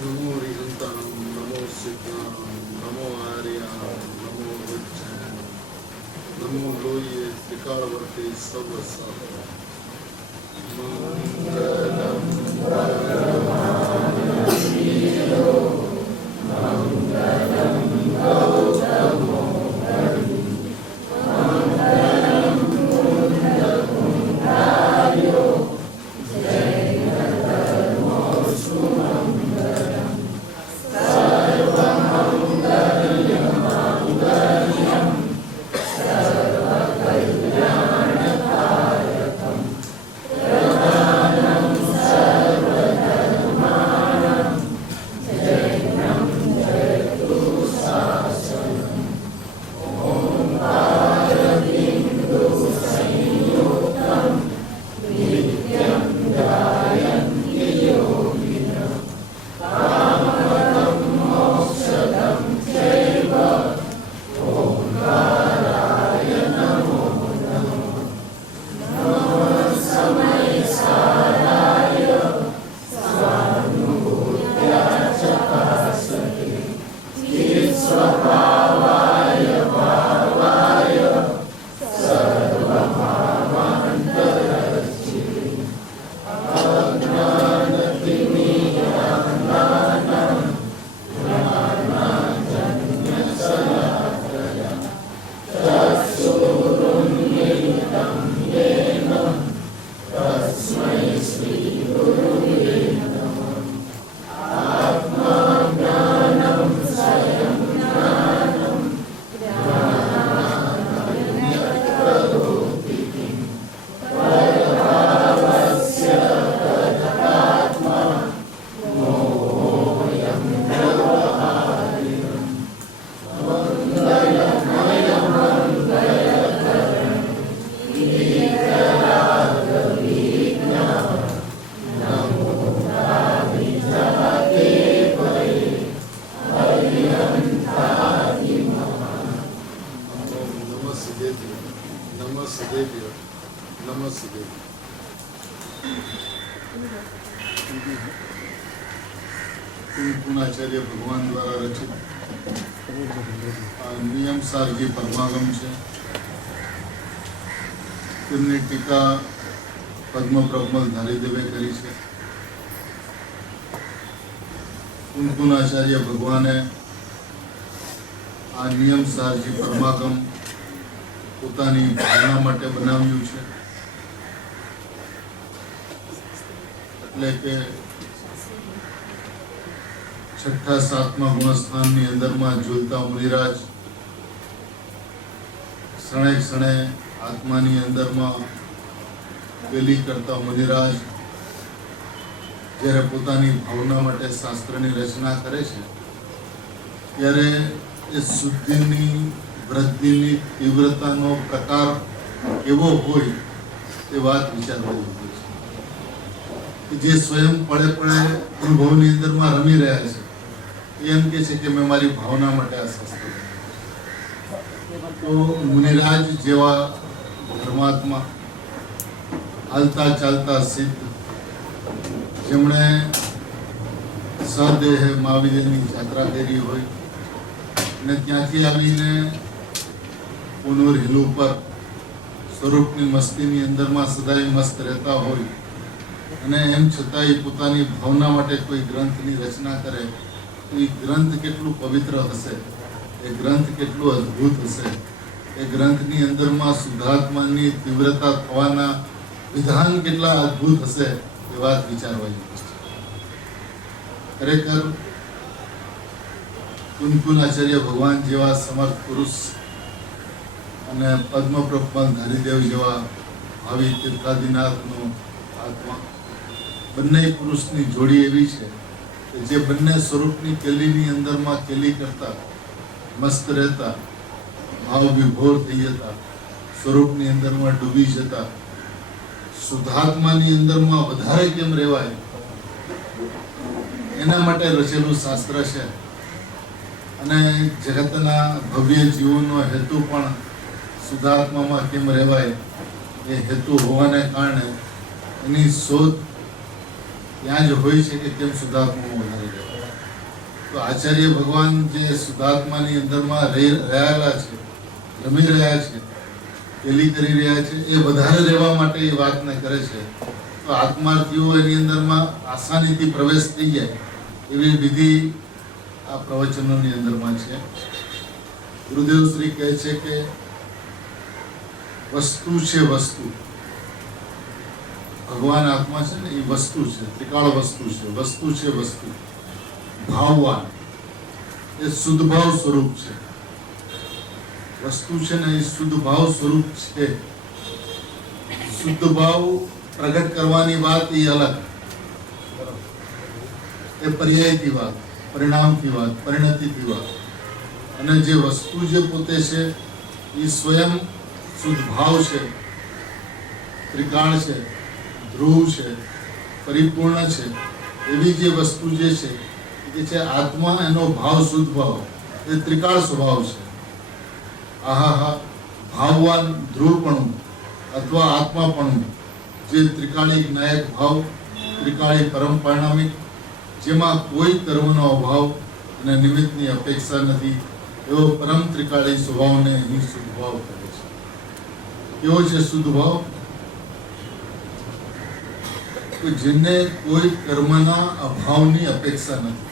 नमो हरिहंताणं नमो सिद्धाणं नमो आर्याणं नमो वज्रायणं नमो लोये त्रिकालवर्ते सर्वसार मंगलम પૂર્ણાચાર્ય ભગવાન દ્વારા રચિત નિયમસાર જે પરમાગમ છે તેમની ટીકા પદ્મપ્રકમલ ધારીદેવે કરી છે. પૂર્ણાચાર્ય ભગવાને આ નિયમસાર જે પરમાગમ પોતાની ભાવના માટે બનાવ્યું છે. એટલે કે છઠ્ઠા સાતમા ગુણસ્થાનની અંદરમાં ઝૂલતા મુનિરાજ ક્ષણે ક્ષણે આત્માની અંદરમાં વેલી કરતા મુનિરાજ જ્યારે પોતાની ભાવના માટે શાસ્ત્રની રચના કરે છે ત્યારે એ શુદ્ધિની વૃદ્ધિની તીવ્રતાનો પ્રકાર કેવો હોય એ વાત વિચારવાની હોય છે. જે સ્વયં પડે પડે અનુભવની અંદરમાં રમી રહ્યા છે એમ કે છે કે મેં મારી ભાવના માટે આ શાસ્ત્ર. તો મુનિરાજ જેવા ધર્માત્મા હાલતા ચાલતા સિદ્ધ જેમણે સદેહ મહાવીરની યાત્રા કરી હોય અને ત્યાંથી આવીને પુનર હિલ ઉપર સ્વરૂપની મસ્તીની અંદરમાં સદાય મસ્ત રહેતા હોય અને એમ છતાંય પોતાની ભાવના માટે કોઈ ગ્રંથની રચના કરે તો એ ગ્રંથ કેટલું પવિત્ર હશે, એ ગ્રંથ કેટલું અદ્ભુત હશે, એ ગ્રંથની અંદરમાં શુદ્ધાત્માની તીવ્રતા થવાના વિધાન કેટલા અદ્ભુત હશે એ વાત વિચારવા જેવી છે. ખરેખર કુંકુનાચાર્ય ભગવાન જેવા સમર્થ પુરુષ અને પદ્મપ્રકમલ ધારીદેવ જેવા ભાવિ તીર્થાદિનાથનો આત્મા બંને પુરુષની જોડી એવી છે કે જે બંને સ્વરૂપની કેલીની અંદરમાં કેલી કરતા મસ્ત રહેતા ભાવ વિભોર થઈ જતા સ્વરૂપની અંદરમાં ડૂબી જતા શુદ્ધાત્માની અંદરમાં વધારે કેમ રહેવાય એના માટે રચેલું શાસ્ત્ર છે. અને જગતના ભવ્ય જીવનનો હેતુ પણ શુદ્ધાત્મામાં કેમ રહેવાય એ હેતુ હોવાને કારણે એની શોધ ત્યાં જ હોય છે કે કેમ શુદ્ધાત્મામાં વધારે રહેવાય. તો આચાર્ય ભગવાન જે શુદ્ધાત્માની અંદરમાં રહેલા છે, રમી રહ્યા છે, પેલી કરી રહ્યા છે, એ વધારે રહેવા માટે એ વાતને કરે છે. તો આત્માર્થીઓ એની અંદરમાં આસાનીથી પ્રવેશ થઈ જાય એવી વિધિ આ પ્રવચનોની અંદરમાં છે. ગુરુદેવ શ્રી કહે છે કે વસ્તુ છે, વસ્તુ ભગવાન આત્મા છે ને, એ વસ્તુ છે, ત્રિકાળ વસ્તુ છે. વસ્તુ છે, વસ્તુ ભાવવાન, એ શુદ્ધ ભાવ સ્વરૂપ છે. વસ્તુ છે ને એ શુદ્ધ ભાવ સ્વરૂપ છે. શુદ્ધ ભાવ પ્રગટ કરવાની વાત એ અલગ, એ પર્યાયથી વાત, પરિણામથી વાત, પરિણતિથી વાત. અને જે વસ્તુ જે પોતે છે એ સ્વયં શુદ્ધ ભાવ છે, ત્રિકાળ છે, ધ્રુવ છે, પરિપૂર્ણ છે. એવી જે વસ્તુ જે છે એ છે આત્મા, એનો ભાવ શુદ્ધ ભાવ, એ ત્રિકાળ સ્વભાવ છે. આહા ભાવવાન ધ્રુવપણું અથવા આત્માપણું, જે ત્રિકાળી નાયક ભાવ, ત્રિકાળી પરમ પરિણામિક, જેમાં કોઈ કર્મનો અભાવ અને નિમિત્તની અપેક્ષા નથી, એવો પરમ ત્રિકાળી સ્વભાવને અહીં શુદ્ધ ભાવ કહે છે. કેવો છે શુદ્ધ ભાવ? કે જેને કોઈ કર્મના અભાવની અપેક્ષા નથી,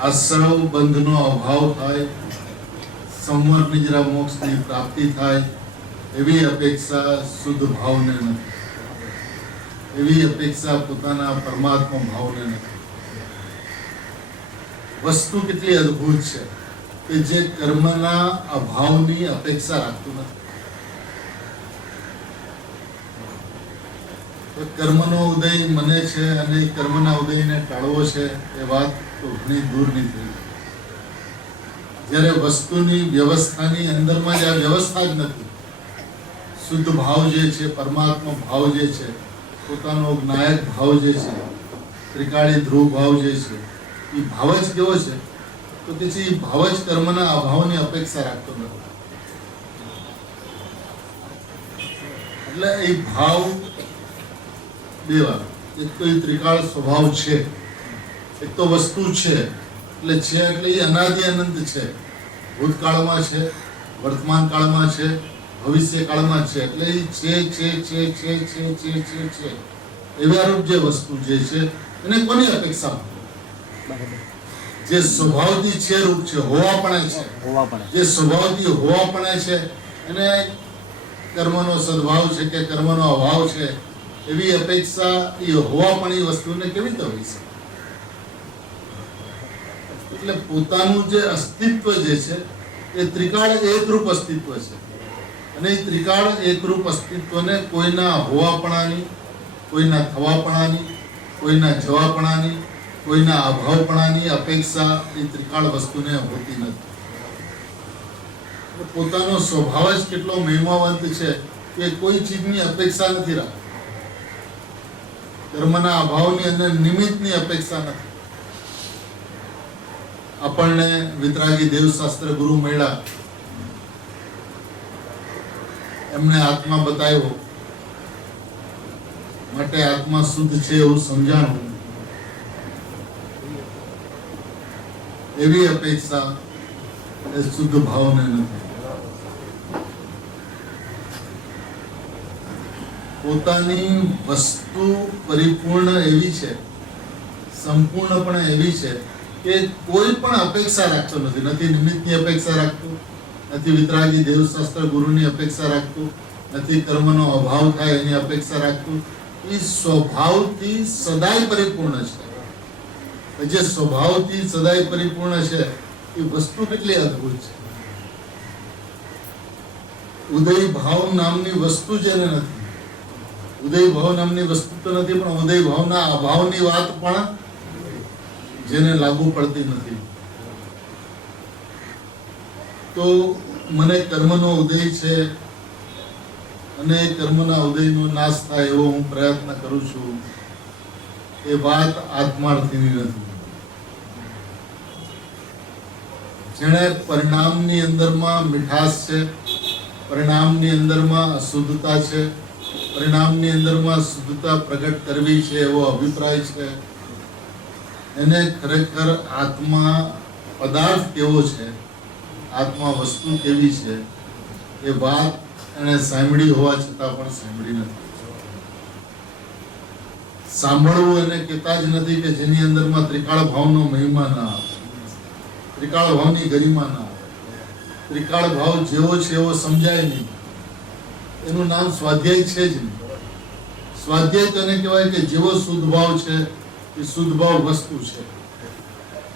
આશ્રવ બંધનો અભાવ થાય, સંવર નિજરા મોક્ષની પ્રાપ્તિ થાય, એવી અપેક્ષા શુદ્ધ ભાવને નથી. એવી અપેક્ષા પોતાના પરમાત્મા ભાવને નથી. વસ્તુ કેટલી અદ્ભુત છે કે જે કર્મના અભાવની અપેક્ષા રાખતું નથી. કર્મનો ઉદય મને છે અને કર્મના ઉદયને ટાળવો છે, એ વાત તો ઘણી દૂરની થઈ. જ્યારે વસ્તુની વ્યવસ્થાની અંદરમાં જ આ વ્યવસ્થા જ નથી, શુદ્ધ ભાવ જે છે, પરમાત્મા ભાવ જે છે, પોતાનો નાયક ભાવ જે છે, ત્રિકાળી ધ્રુવ ભાવ જે છે, એ ભાવ જ કેવો છે? તો કે છે એ ભાવ જ કર્મના અભાવની અપેક્ષા રાખતો નથી. એટલે એ ભાવ બે વાર, એક તો એ ત્રિકાળ સ્વભાવ છે, એક તો વસ્તુ છે. એટલે છે એટલે એ અનાદિ અનંત છે, ભૂતકાળમાં છે, વર્તમાન કાળમાં છે, ભવિષ્ય કાળમાં છે. એટલે એ છે છે છે છે છે છે છે છે એવા રૂપ જે વસ્તુ જે છે એને કોની અપેક્ષા? જે સ્વભાવથી છે રૂપ છે, હોવાપણે છે, જે સ્વભાવથી હોવાપણે છે, એને કર્મનો સદભાવ છે કે કર્મનો અભાવ છે, એવી અપેક્ષા એ હોવાપણી વસ્તુને કેવી રીતે હોઈ શકે? એટલે પોતાનું જે અસ્તિત્વ જે છે એ ત્રિકાળ એકરૂપ અસ્તિત્વ છે. અને એ ત્રિકાળ એકરૂપ અસ્તિત્વને કોઈના હોવાપણાની, કોઈના થવાપણાની, કોઈના જવાપણાની, કોઈના અભાવપણાની અપેક્ષા એ ત્રિકાળ વસ્તુને હોતી નથી. પોતાનો સ્વભાવ જ કેટલો મહિમાવંત છે કે કોઈ ચીજની અપેક્ષા નથી રાખતો. કર્મના અભાવની અને નિમિત્તની અપેક્ષા નથી. આપણને વિતરાગી દેવશાસ્ત્ર ગુરુ મળ્યા, એમને આત્મા બતાવ્યો, માટે આત્મા શુદ્ધ છે એવું સમજાણું. એવી અપેક્ષા એ શુદ્ધ ભાવને નથી. પોતાની વસ્તુ પરિપૂર્ણ એવી છે, સંપૂર્ણપણે એવી છે કે કોઈ પણ અપેક્ષા રાખતો નથી. નથી નિમિત્તની અપેક્ષા રાખતું, નથી વિતરાગી દેવશાસ્ત્ર ગુરુની અપેક્ષા રાખતું, નથી કર્મનો અભાવ થાય એની અપેક્ષા રાખતું. એ સ્વભાવથી સદાય પરિપૂર્ણ છે. જે સ્વભાવથી સદાય પરિપૂર્ણ છે એ વસ્તુ કેટલી અદ્ભુત છે. ઉદય ભાવ નામની વસ્તુ જેને નથી, ઉદય ભાવ નામની વસ્તુ તો નથી, પણ ઉદય ભાવના અભાવની વાત પણ જેને લાગુ પડતી નથી. તો મને કર્મનો ઉદય છે અને કર્મના ઉદયનો નાશ થાય એવો હું પ્રયત્ન કરું છું, એ વાત આત્માર્થીની નથી. જેણે પરિણામની અંદરમાં મીઠાશ છે, પરિણામની અંદરમાં અશુદ્ધતા છે, પરિણામની અંદરમાં શુદ્ધતા પ્રગટ કરવી છે એવો અભિપ્રાય છે, એને ખરેખર આત્મા પદાર્થ કેવો છે, આત્મા વસ્તુ કેવી છે, એ વાત એને સાંભળી હોવા છતાં પણ સાંભળી નથી. સાંભળવું એને કહેતા જ નથી કે જેની અંદરમાં ત્રિકાળ ભાવનો મહિમા ના આવે, ત્રિકાળ ભાવની ગરિમા ના આવે, ત્રિકાળ ભાવ જેવો છે એવો સમજાય નહીં. એનું નામ સ્વાધ્યાય છે જ નહીં. સ્વાધ્યાય તો એને કહેવાય કે જેવો શુદ્ધ ભાવ છે એ શુદ્ધ ભાવ વસ્તુ છે,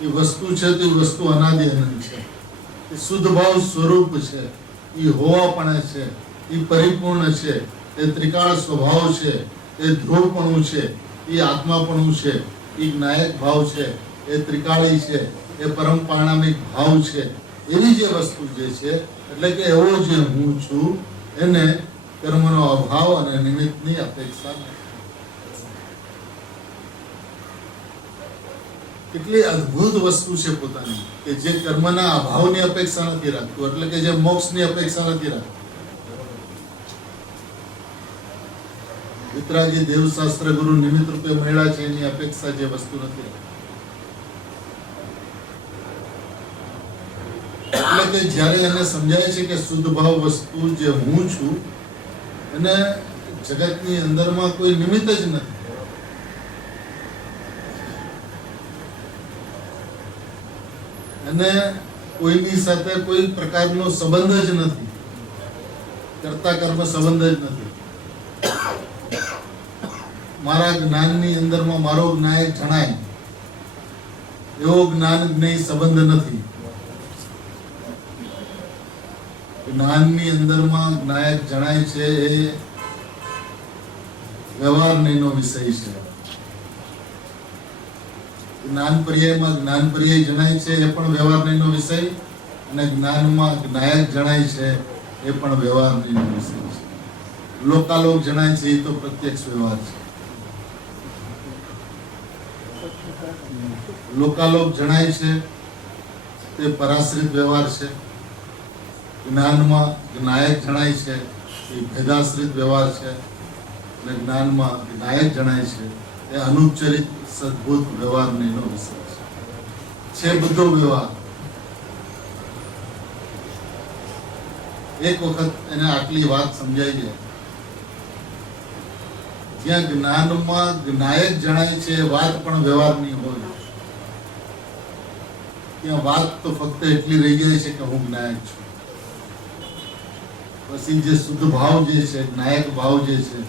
એ વસ્તુ છે તો એ વસ્તુ અનાદિ અનંત છે. એ શુદ્ધ ભાવ સ્વરૂપ છે, એ હોવાપણે છે, એ પરિપૂર્ણ છે, એ ત્રિકાળ સ્વભાવ છે, એ ધ્રુવપણું છે, એ આત્માપણું છે, એ જ્ઞાયક ભાવ છે, એ ત્રિકાળી છે, એ પરમ પારણામિક ભાવ છે. એવી જે વસ્તુ જે છે, એટલે કે એવો જે હું છું, એને કર્મનો અભાવ અને નિમિત્તની અપેક્ષા નથી. કેટલી અદ્ભુત વસ્તુ છે પોતાની, કે જે કર્મના અભાવની અપેક્ષા નથી રાખતું, એટલે કે જે મોક્ષની અપેક્ષા નથી રાખતું. વિતરાગી દેવશાસ્ત્ર ગુરુ નિમિત્ત રૂપે મળ્યા છે એની અપેક્ષા જે વસ્તુ નથી રાખતી. એટલે કે જ્યારે એને સમજાય છે કે શુદ્ધ ભાવ વસ્તુ જે હું છું, અને જગતની અંદરમાં કોઈ નિમિત્ત જ નથી, અને કોઈની સાથે કોઈ પ્રકારનો સંબંધ જ નથી, કર્તા કર્મ સંબંધ જ નથી. મારા જ્ઞાનની અંદરમાં મારો જ્ઞાયક જણાય એવો જ્ઞાન જ્ઞેય સંબંધ નથી. જ્ઞાનની અંદરમાં જ્ઞાયક જણાય છે એ વ્યવહાર નહીંનો વિષય છે. જ્ઞાન પર્યાયમાં જ્ઞાન પર્યાય જણાય છે એ પણ વ્યવહાર નહીંનો વિષય, અને જ્ઞાનમાં જ્ઞાયક જણાય છે એ પણ વ્યવહાર નહીંનો વિષય છે. લોકાલોક જણાય છે એ તો પ્રત્યક્ષ વ્યવહાર છે. લોકાલોક જણાય છે તે પરાશ્રિત વ્યવહાર છે. જ્ઞાનમાં જ્ઞાયક જણાય છે એ ભેદાશ્રિત વ્યવહાર છે, અને જ્ઞાનમાં જ્ઞાયક જણાય છે એ અનુપચરિત સદભૂત વ્યવહાર નહીંનો વિષય છે. બધો વ્યવહાર એક વખત એને આટલી વાત સમજાઈ જાય, જ્યાં જ્ઞાનમાં જ્ઞાયક જણાય છે વાત પણ વ્યવહારની હોય, ત્યાં વાત તો ફક્ત એટલી રહી જાય છે કે હું જ્ઞાયક છું. પછી જે શુદ્ધ ભાવ જે છે, જ્ઞાયક ભાવ જે છે,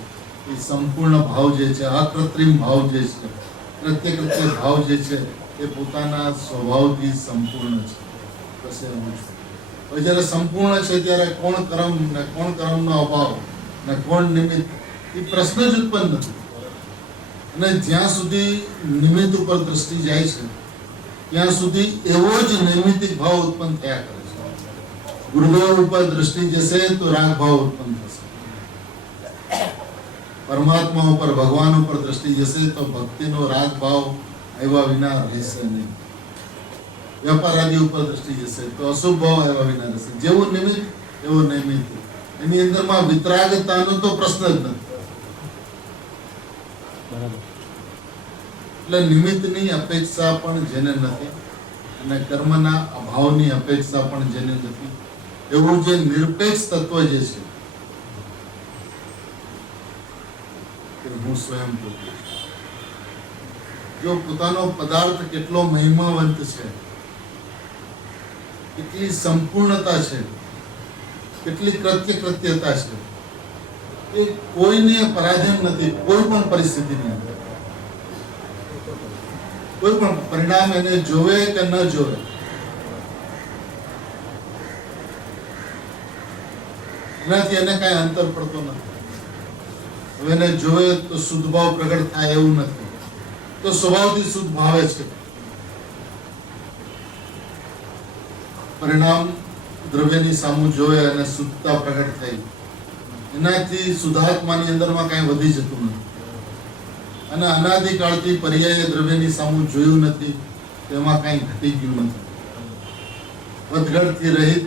એ સંપૂર્ણ ભાવ જે છે, અકૃત્રિમ ભાવ જે છે, પ્રત્યકૃત્ય ભાવ જે છે, એ પોતાના સ્વભાવથી સંપૂર્ણ છે. પછી હું છું. હવે જ્યારે સંપૂર્ણ છે ત્યારે કોણ કર્મ ને કોણ કર્મનો અભાવ ને કોણ નિમિત્ત, એ પ્રશ્ન જ ઉત્પન્ન નથી. અને જ્યાં સુધી નિમિત્ત ઉપર દ્રષ્ટિ જાય છે ત્યાં સુધી એવો જ નૈમિતિક ભાવ ઉત્પન્ન થયા કરે છે. ગુરુદેવ ઉપર દ્રષ્ટિ જશે તો રાગ ભાવ ઉત્પન્ન થશે. પરમાત્મા ઉપર, ભગવાન ઉપર દ્રષ્ટિ જશે તો ભક્તિનો રાગ ભાવ આવ્યા વિના રહેશે નહીં. વ્યાપાર આદિ ઉપર દ્રષ્ટિ જશે તો અશુભ ભાવ આવ્યા વિના રહેશે. જેવું નિમિત્ત એવો નૈમિત્ત. એની અંદરમાં વિતરાગતાનો તો પ્રશ્ન જ નથી. એટલે નિમિત્તની અપેક્ષા પણ જેને નથી, અને કર્મના અભાવની અપેક્ષા પણ જેને નથી, એવું જે નિરપેક્ષ તત્વ જે છે, હું સ્વયં પોતે જો પોતાનો પદાર્થ કેટલો મહિમાવંત છે, કેટલી સંપૂર્ણતા છે, કેટલી કૃત્યતા છે, એ કોઈને પરાધીન નથી. કોઈ પણ પરિસ્થિતિની અંદર કોઈ પણ પરિણામ એને જોવે કે ન જોવે, એનાથી એને કઈ અંતર પડતો નથી. હવે એને જોવે તો શુદ્ધ ભાવ પ્રગટ થાય એવું નથી, તો સ્વભાવથી શુદ્ધ ભાવે છે. પરિણામ દ્રવ્યની સામું જોવે અને શુદ્ધતા પ્રગટ થઈ, એનાથી શુદ્ધાત્માની અંદરમાં કઈ વધી જતું નથી. અને અનાદિકાળથી પર્યાય દ્રવ્યની સામું જોયું નથી, તેમાં કઈ ઘટી ગયું નથી. વધઘટથી રહિત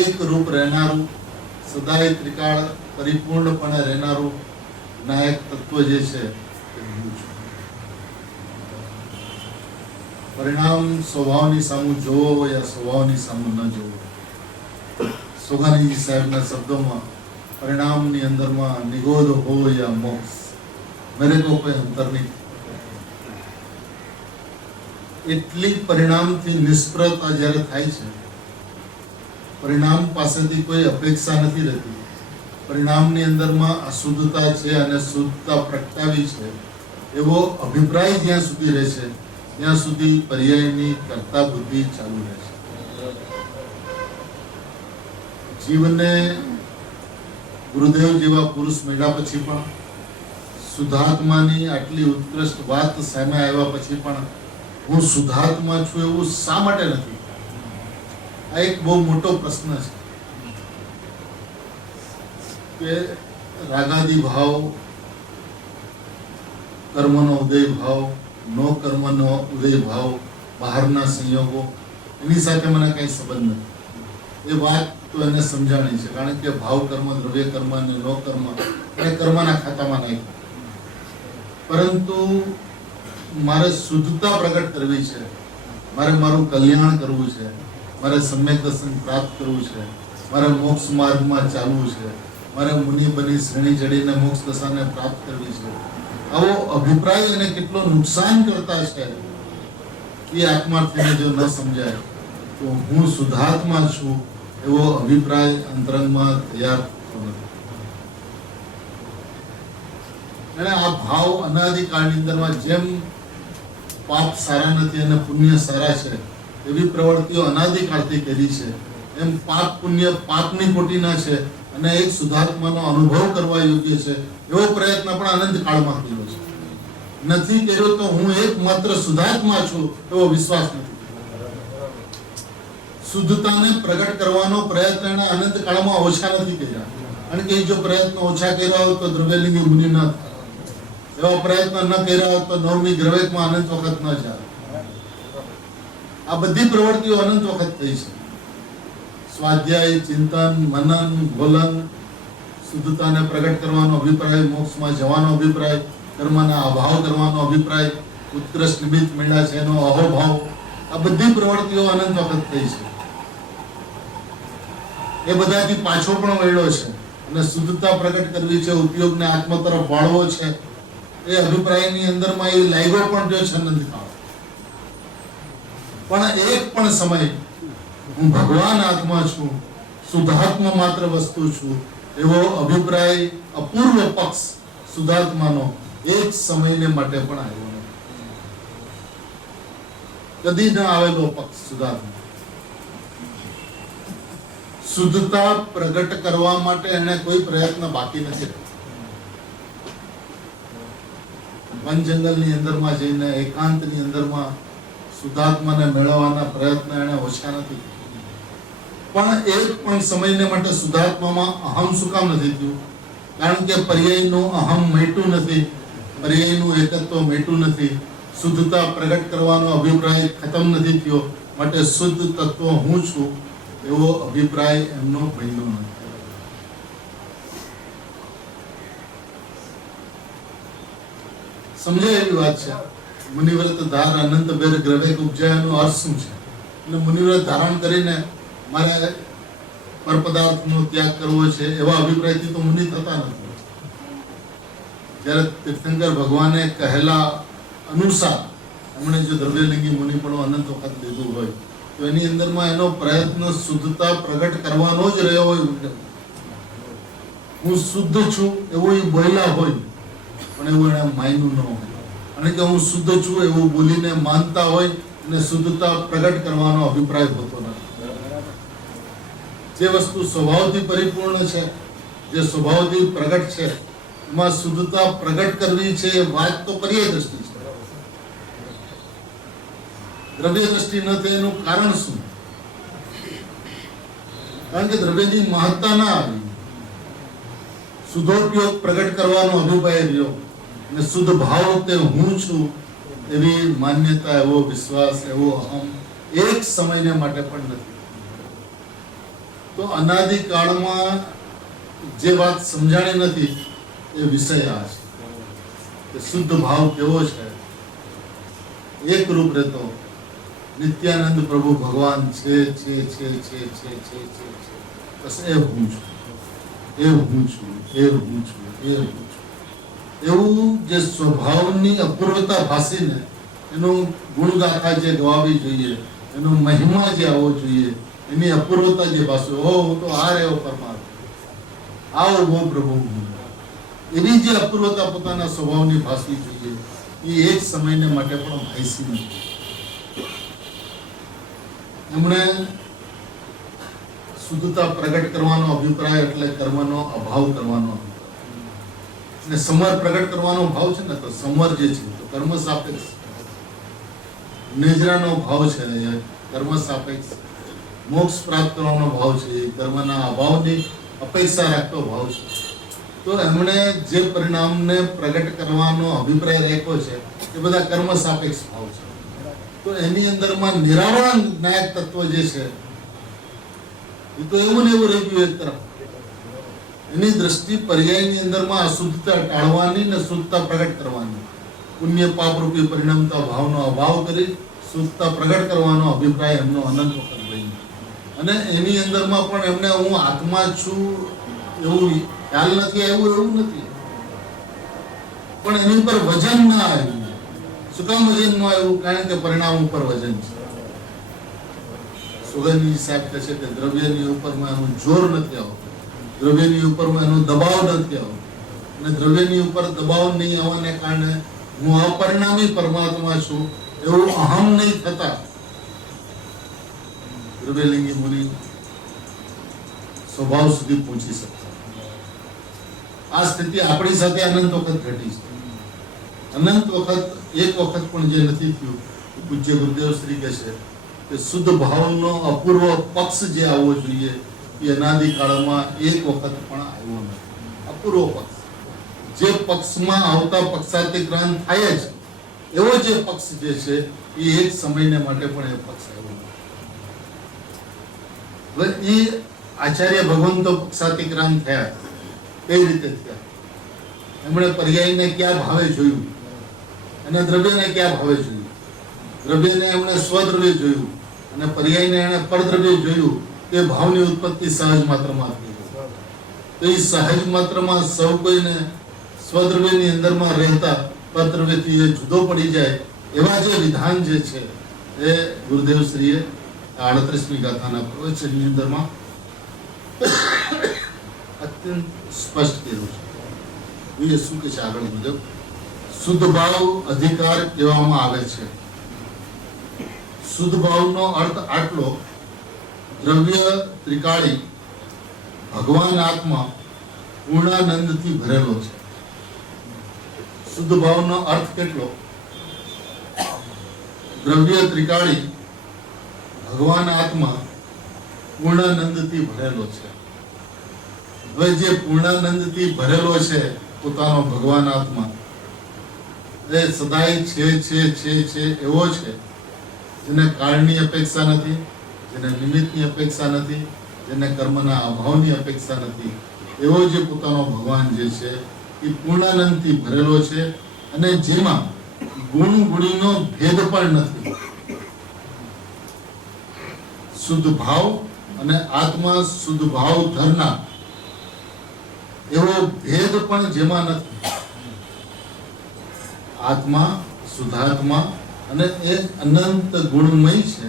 એક રૂપ રહેનારું, સદાય ત્રિકાળ પરિપૂર્ણપણે રહેનારું જ્ઞાયક તત્વ જે છે એ હું છું. પરિણામ સ્વભાવની સામું જોવો યા સ્વભાવની સામું ન જોવો. સોગાનીજી સાહેબના શબ્દોમાં પરિણામની અંદરમાં નિગોદ હો યા મોક્ષ, મેરે કો કોઈ અંતર નહીં. એટલી પરિણામથી નિષ્ફળતા જ્યારે થાય છે, પરિણામ પાસેથી કોઈ અપેક્ષા નથી રહેતી. પરિણામની અંદરમાં અશુદ્ધતા છે અને શુદ્ધતા પ્રગટાવી છે એવો અભિપ્રાય જ્યાં સુધી રહે છે ત્યાં સુધી પર્યાયની કર્તા બુદ્ધિ ચાલુ રહે છે. જીવને ગુરુદેવ જેવા પુરુષ મળ્યા પછી પણ, શુદ્ધાત્માની આટલી ઉત્કૃષ્ટ વાત સામે આવ્યા પછી પણ હું શુદ્ધાત્મા છું એવું શા માટે નથી? આ એક બહુ મોટો પ્રશ્ન છે કે રાગાદી ભાવ, કર્મનો ઉદય ભાવ, નો કર્મનો ઉદય ભાવ, બહારના સંયોગો, એની સાથે મને કઈ સંબંધ નથી. એ વાત તો એને સમજાણી છે, કારણ કે ભાવ કર્મ, દ્રવ્ય કર્મ અને નો કર્મ એ કર્મના ખાતામાં નહીં. પરંતુ મારે શુદ્ધતા પ્રગટ કરવી છે, મારે મારું કલ્યાણ કરવું છે, મારે સમ્યક દર્શન પ્રાપ્ત કરવું છે, મારે મોક્ષ માર્ગમાં ચાલવું છે, મારે મુનિ બની શ્રેણી ચડીને મોક્ષ દશાને પ્રાપ્ત કરવી છે. આવો અભિપ્રાય એને કેટલો નુકસાન કરતા છે એ આત્માર્થીને જો ન સમજાય તો હું શુદ્ધાત્મા છું એવો અભિપ્રાય અંતરંગમાં તૈયાર થતો નથી. અને આ ભાવ અનાદિકાળની અંદરમાં જેમ પાપ સારા નથી અને પુણ્ય સારા છે એવી પ્રવૃત્તિઓ અનાદિકાળથી કરી છે, એમ પાપ પુણ્ય પાપની કોટીના છે અને એક શુદ્ધાત્માનો અનુભવ કરવા યોગ્ય છે એવો પ્રયત્ન પણ અનંત કાળમાં કર્યો છે. નથી કર્યો તો હું એકમાત્ર શુદ્ધાત્મા છું એવો વિશ્વાસ નથી. શુદ્ધતાને પ્રગટ કરવાનો પ્રયત્ન એને અનંત કાળમાં ઓછા નથી કર્યા, કારણ કે જો પ્રયત્ન ઓછા કર્યા હોય તો દ્રવ્યલિંગી મુનિ ન થાય, એવા પ્રયત્ન ન કર્યા હોય તો નવમી ગ્રવેકમાં અનંત વખત ન જાય. આ બધી પ્રવૃત્તિઓ અનંત વખત થઈ છે. સ્વાધ્યાય, ચિંતન, મનન, ગોલન, શુદ્ધતાને પ્રગટ કરવાનો અભિપ્રાય, મોક્ષમાં જવાનો અભિપ્રાય, કર્મના અભાવ કરવાનો અભિપ્રાય, ઉત્કૃષ્ટ નિમિત્ત મળ્યા છે એનો અહોભાવ, આ બધી પ્રવૃત્તિઓ અનંત વખત થઈ છે. એ બધાથી પાછો પણ વળ્યો છે અને શુદ્ધતા પ્રગટ કરવી છે, ઉપયોગને આત્મ તરફ વાળવો છે એ અભિપ્રાયની અંદરમાં એ લાગ્યો પણ જો છે નંદકાળ. પણ એક પણ સમય હું ભગવાન આત્મા છું, શુદ્ધાત્મા માત્ર વસ્તુ છું એવો અભિપ્રાય, અપૂર્વ પક્ષ શુદ્ધાત્માનો એક સમયને માટે પણ આવ્યો નથી. કદી ન આવેલો પક્ષ શુદ્ધાત્મા. શુદ્ધતા પ્રગટ કરવા માટે એને કોઈ પ્રયત્ન બાકી નથી. વન જંગલની અંદરમાં જઈને એકાંતની અંદરમાં શુદ્ધાત્માને મેળવવાના પ્રયત્ન એને ઓછા નથી. પણ એક પણ સમયને માટે શુદ્ધાત્મામાં અહમ શું કામ નથી થયું? કારણ કે પર્યાયનું અહમ મેટું નથી, પર્યાયનું એકત્વ મેટું નથી, શુદ્ધતા પ્રગટ કરવાનો અભિપ્રાય ખતમ નથી થયો. માટે શુદ્ધ તત્વ હું છું એવો અભિપ્રાય એમનો બન્યો નથી. સમજાય એવી વાત છે. મુનિવ્રત ધાર અનંત બેર ગ્રવેક ઉપજાયનો અર્થ શું છે? અને મુનિવ્રત ધારણ કરીને મારે પરપદાર્થનો ત્યાગ કરવો છે એવા અભિપ્રાયથી તો મુનિ થતા નથી. જ્યારે તીર્થંકર ભગવાને કહેલા અનુસાર એમણે જો દ્રવ્યલિંગી મુનિ પણ અનંત વખત લીધું હોય તો એની અંદરમાં એનો પ્રયત્ન શુદ્ધતા પ્રગટ કરવાનો જ રહ્યો હોય. હું શુદ્ધ છું એવું એ બોલ્યા હોય પણ એવું એને માન્યું ન હોય, અને કે હું શુદ્ધ છું એવું બોલીને માનતા હોય અને શુદ્ધતા પ્રગટ કરવાનો અભિપ્રાય હોતો નથી. જે વસ્તુ સ્વભાવથી પરિપૂર્ણ છે, જે સ્વભાવથી પ્રગટ છે, એમાં શુદ્ધતા પ્રગટ કરવી છે એ વાત તો પર્યાય દ્રષ્ટિ છે. દ્રવ્ય દ્રષ્ટિ ન થાય એનું કારણ શું? કારણ કે દ્રવ્યની મહત્તા ના આવી. શુદ્ધોપયોગ પ્રગટ કરવાનો અભિપ્રાય રહ્યો અને શુદ્ધ ભાવ તે હું છું એવી માન્યતા, એવો વિશ્વાસ, એવો અહમ એક સમયને માટે પણ નથી. તો અનાદિકાળમાં જે વાત સમજાણી નથી એ વિષય આ છે કે શુદ્ધ ભાવ કેવો છે, એક રૂપ રહેતો, નિત્યાનંદ પ્રભુ ભગવાન છે બસ એ હું છું, એ હું છું, એ હું છું, એ હું છું. એવું જે સ્વભાવની અપૂર્વતા ભાસીને એનું ગુણગાથા જે ગવાવી જોઈએ, એનો મહિમા જે આવવો જોઈએ, એની અપૂર્વતા જે ભાષે, ઓ હું તો આ રહ્યો પરમાત્મા, આવો ગો પ્રભુ, એવી જે અપૂર્વતા પોતાના સ્વભાવની ભાષવી જોઈએ, એ એક સમયને માટે પણ ભાઈસી નથી. એમણે શુદ્ધતા પ્રગટ કરવાનો અભિપ્રાય એટલે કર્મનો અભાવ કરવાનો અભિપ્રાય, અને સમર પ્રગટ કરવાનો ભાવ છે ને, તો સમર જે છે તો કર્મ સાપેક્ષ, નિજરાનો ભાવ છે એ કર્મ સાપેક્ષ, મોક્ષ પ્રાપ્ત કરવાનો ભાવ છે એ કર્મના અભાવની અપેક્ષા રાખતો ભાવ છે. તો એમણે જે પરિણામને પ્રગટ કરવાનો અભિપ્રાય રાખ્યો છે એ બધા કર્મ સાપેક્ષ ભાવ છે. તો એની અંદરમાં નિરાવરણ નાયક તત્વ જે છે એ તો એવું ને એવું રહી ગયું એક તરફ. એની દ્રષ્ટિ પર્યાયની અંદરમાં અશુદ્ધતા ટાળવાની ને શુદ્ધતા પ્રગટ કરવાની, પુણ્ય પાપ રૂપી પરિણમતા ભાવનો અભાવ કરી શુદ્ધતા પ્રગટ કરવાનો અભિપ્રાય એમનો અનંત વખત રહી. અને એની અંદરમાં પણ એમને હું આત્મા છું એવું ખ્યાલ નથી આવ્યું, એવું નથી, પણ એની ઉપર વજન ના આવ્યું. શું કામ વજન ન આવ્યું? કારણ કે પરિણામ ઉપર વજન છે. સુગંધની સાહેબ કહે છે કે દ્રવ્યની ઉપરમાં એનું જોર નથી આવતું, દ્રવ્યની ઉપરમાં એનો દબાવ નથી આવતો, અને દ્રવ્યની ઉપર દબાવ નહીં આવવાને કારણે હું અપરિણામી પરમાત્મા છું એવું અહમ નહીં થતા દ્રવ્યલિંગી મુનિ સ્વભાવ સુધી પહોંચી શકતા. આ સ્થિતિ આપણી સાથે અનંત વખત ઘટી છે. અનંત વખત એક વખત પણ જે નથી થયું, પૂજ્ય ગુરુદેવ શ્રી કહે છે કે શુદ્ધ ભાવનો અપૂર્વ પક્ષ જે આવવો જોઈએ એ અનાદિકાળમાં એક વખત પણ આવ્યો નથી. અપૂર્વ પક્ષ, જે પક્ષમાં આવતા પક્ષાતિક્રાંત થાય છે એવો જે પક્ષ જે છે એ એક સમયને માટે પણ એ પક્ષ આવ્યો નથી. હવે એ આચાર્ય ભગવંતો પક્ષાતિક્રાંત થયા કઈ રીતે થયા? એમણે પર્યાયને ક્યાં ભાવે જોયું અને દ્રવ્યને ક્યાં ભાવે જોયું? દ્રવ્યને એમણે સ્વદ્રવ્ય જોયું અને પર્યાયને એમણે પરદ્રવ્ય જોયું. તે ભાવની ઉત્પત્તિ સહજ માત્રમાં થઈ. તો એ સહજ માત્રમાં સૌ કોઈને સ્વદ્રવ્યની અંદરમાં રહેતા પરદ્રવ્યથી એ જુદો પડી જાય એવા જે વિધાન જે છે એ ગુરુદેવ શ્રીએ 38મી ગાથાના પ્રવચનની અંદરમાં અત્યંત સ્પષ્ટ કર્યું છે. એ શું કે છે આગળ મુજબ? શુદ્ધ ભાવ અધિકાર કહેવામાં આવે છે. શુદ્ધ ભાવનો અર્થ આટલો: દ્રવ્ય ત્રિકાળી ભગવાન આત્મા પૂર્ણાનંદથી ભરેલો છે. શુદ્ધ ભાવનો અર્થ કેટલો? દ્રવ્ય ત્રિકાળી ભગવાન આત્મા પૂર્ણાનંદથી ભરેલો છે. હવે જે પૂર્ણાનંદથી ભરેલો છે પોતાનો ભગવાન આત્મા, એ સદાય છે એવો છે, જેને કાળની અપેક્ષા નથી, જેને નિમિત્તની અપેક્ષા નથી, જેને કર્મના અભાવની અપેક્ષા નથી, એવો જે પોતાનો ભગવાન જે છે એ પૂર્ણાનંદથી ભરેલો છે, અને જેમાં ગુણ ગુણીનો ભેદ પણ નથી. શુદ્ધ ભાવ અને આત્મા શુદ્ધ ભાવ ધરના એવો ભેદ પણ જેમાં નથી. આત્મા શુદ્ધાત્મા અને એ અનંત ગુણમય છે,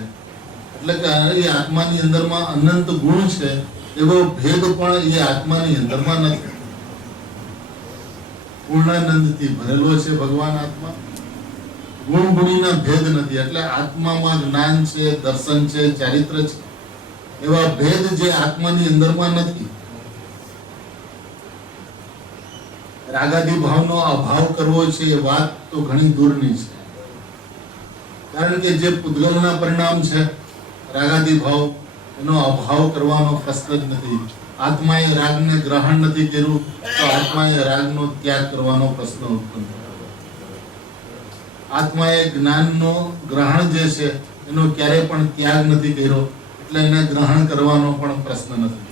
એટલે કે એ આત્માની અંદરમાં અનંત ગુણ છે એવો ભેદ પણ એ આત્માની અંદરમાં નથી. પૂર્ણાનંદથી ભરેલો છે ભગવાન આત્મા, ગુણ ગુણીના ભેદ નથી. એટલે આત્મામાં જ્ઞાન છે, દર્શન છે, ચારિત્ર છે, એવા ભેદ જે આત્માની અંદરમાં નથી. રાગાદિ ભાવનો અભાવ કરવો છે એ વાત તો ઘણી દૂરની છે, કારણ કે જે પૂતગલના પરિણામ છે રાગાદિ ભાવ, એનો અભાવ કરવાનો પ્રશ્ન જ નથી. આત્માએ રાગને ગ્રહણ નથી કર્યું તો આત્માએ રાગનો ત્યાગ કરવાનો પ્રશ્ન ઉત્પન્ન થયો. આત્માએ જ્ઞાનનો ગ્રહણ જે છે એનો ક્યારેય પણ ત્યાગ નથી કર્યો, એટલે એને ગ્રહણ કરવાનો પણ પ્રશ્ન નથી.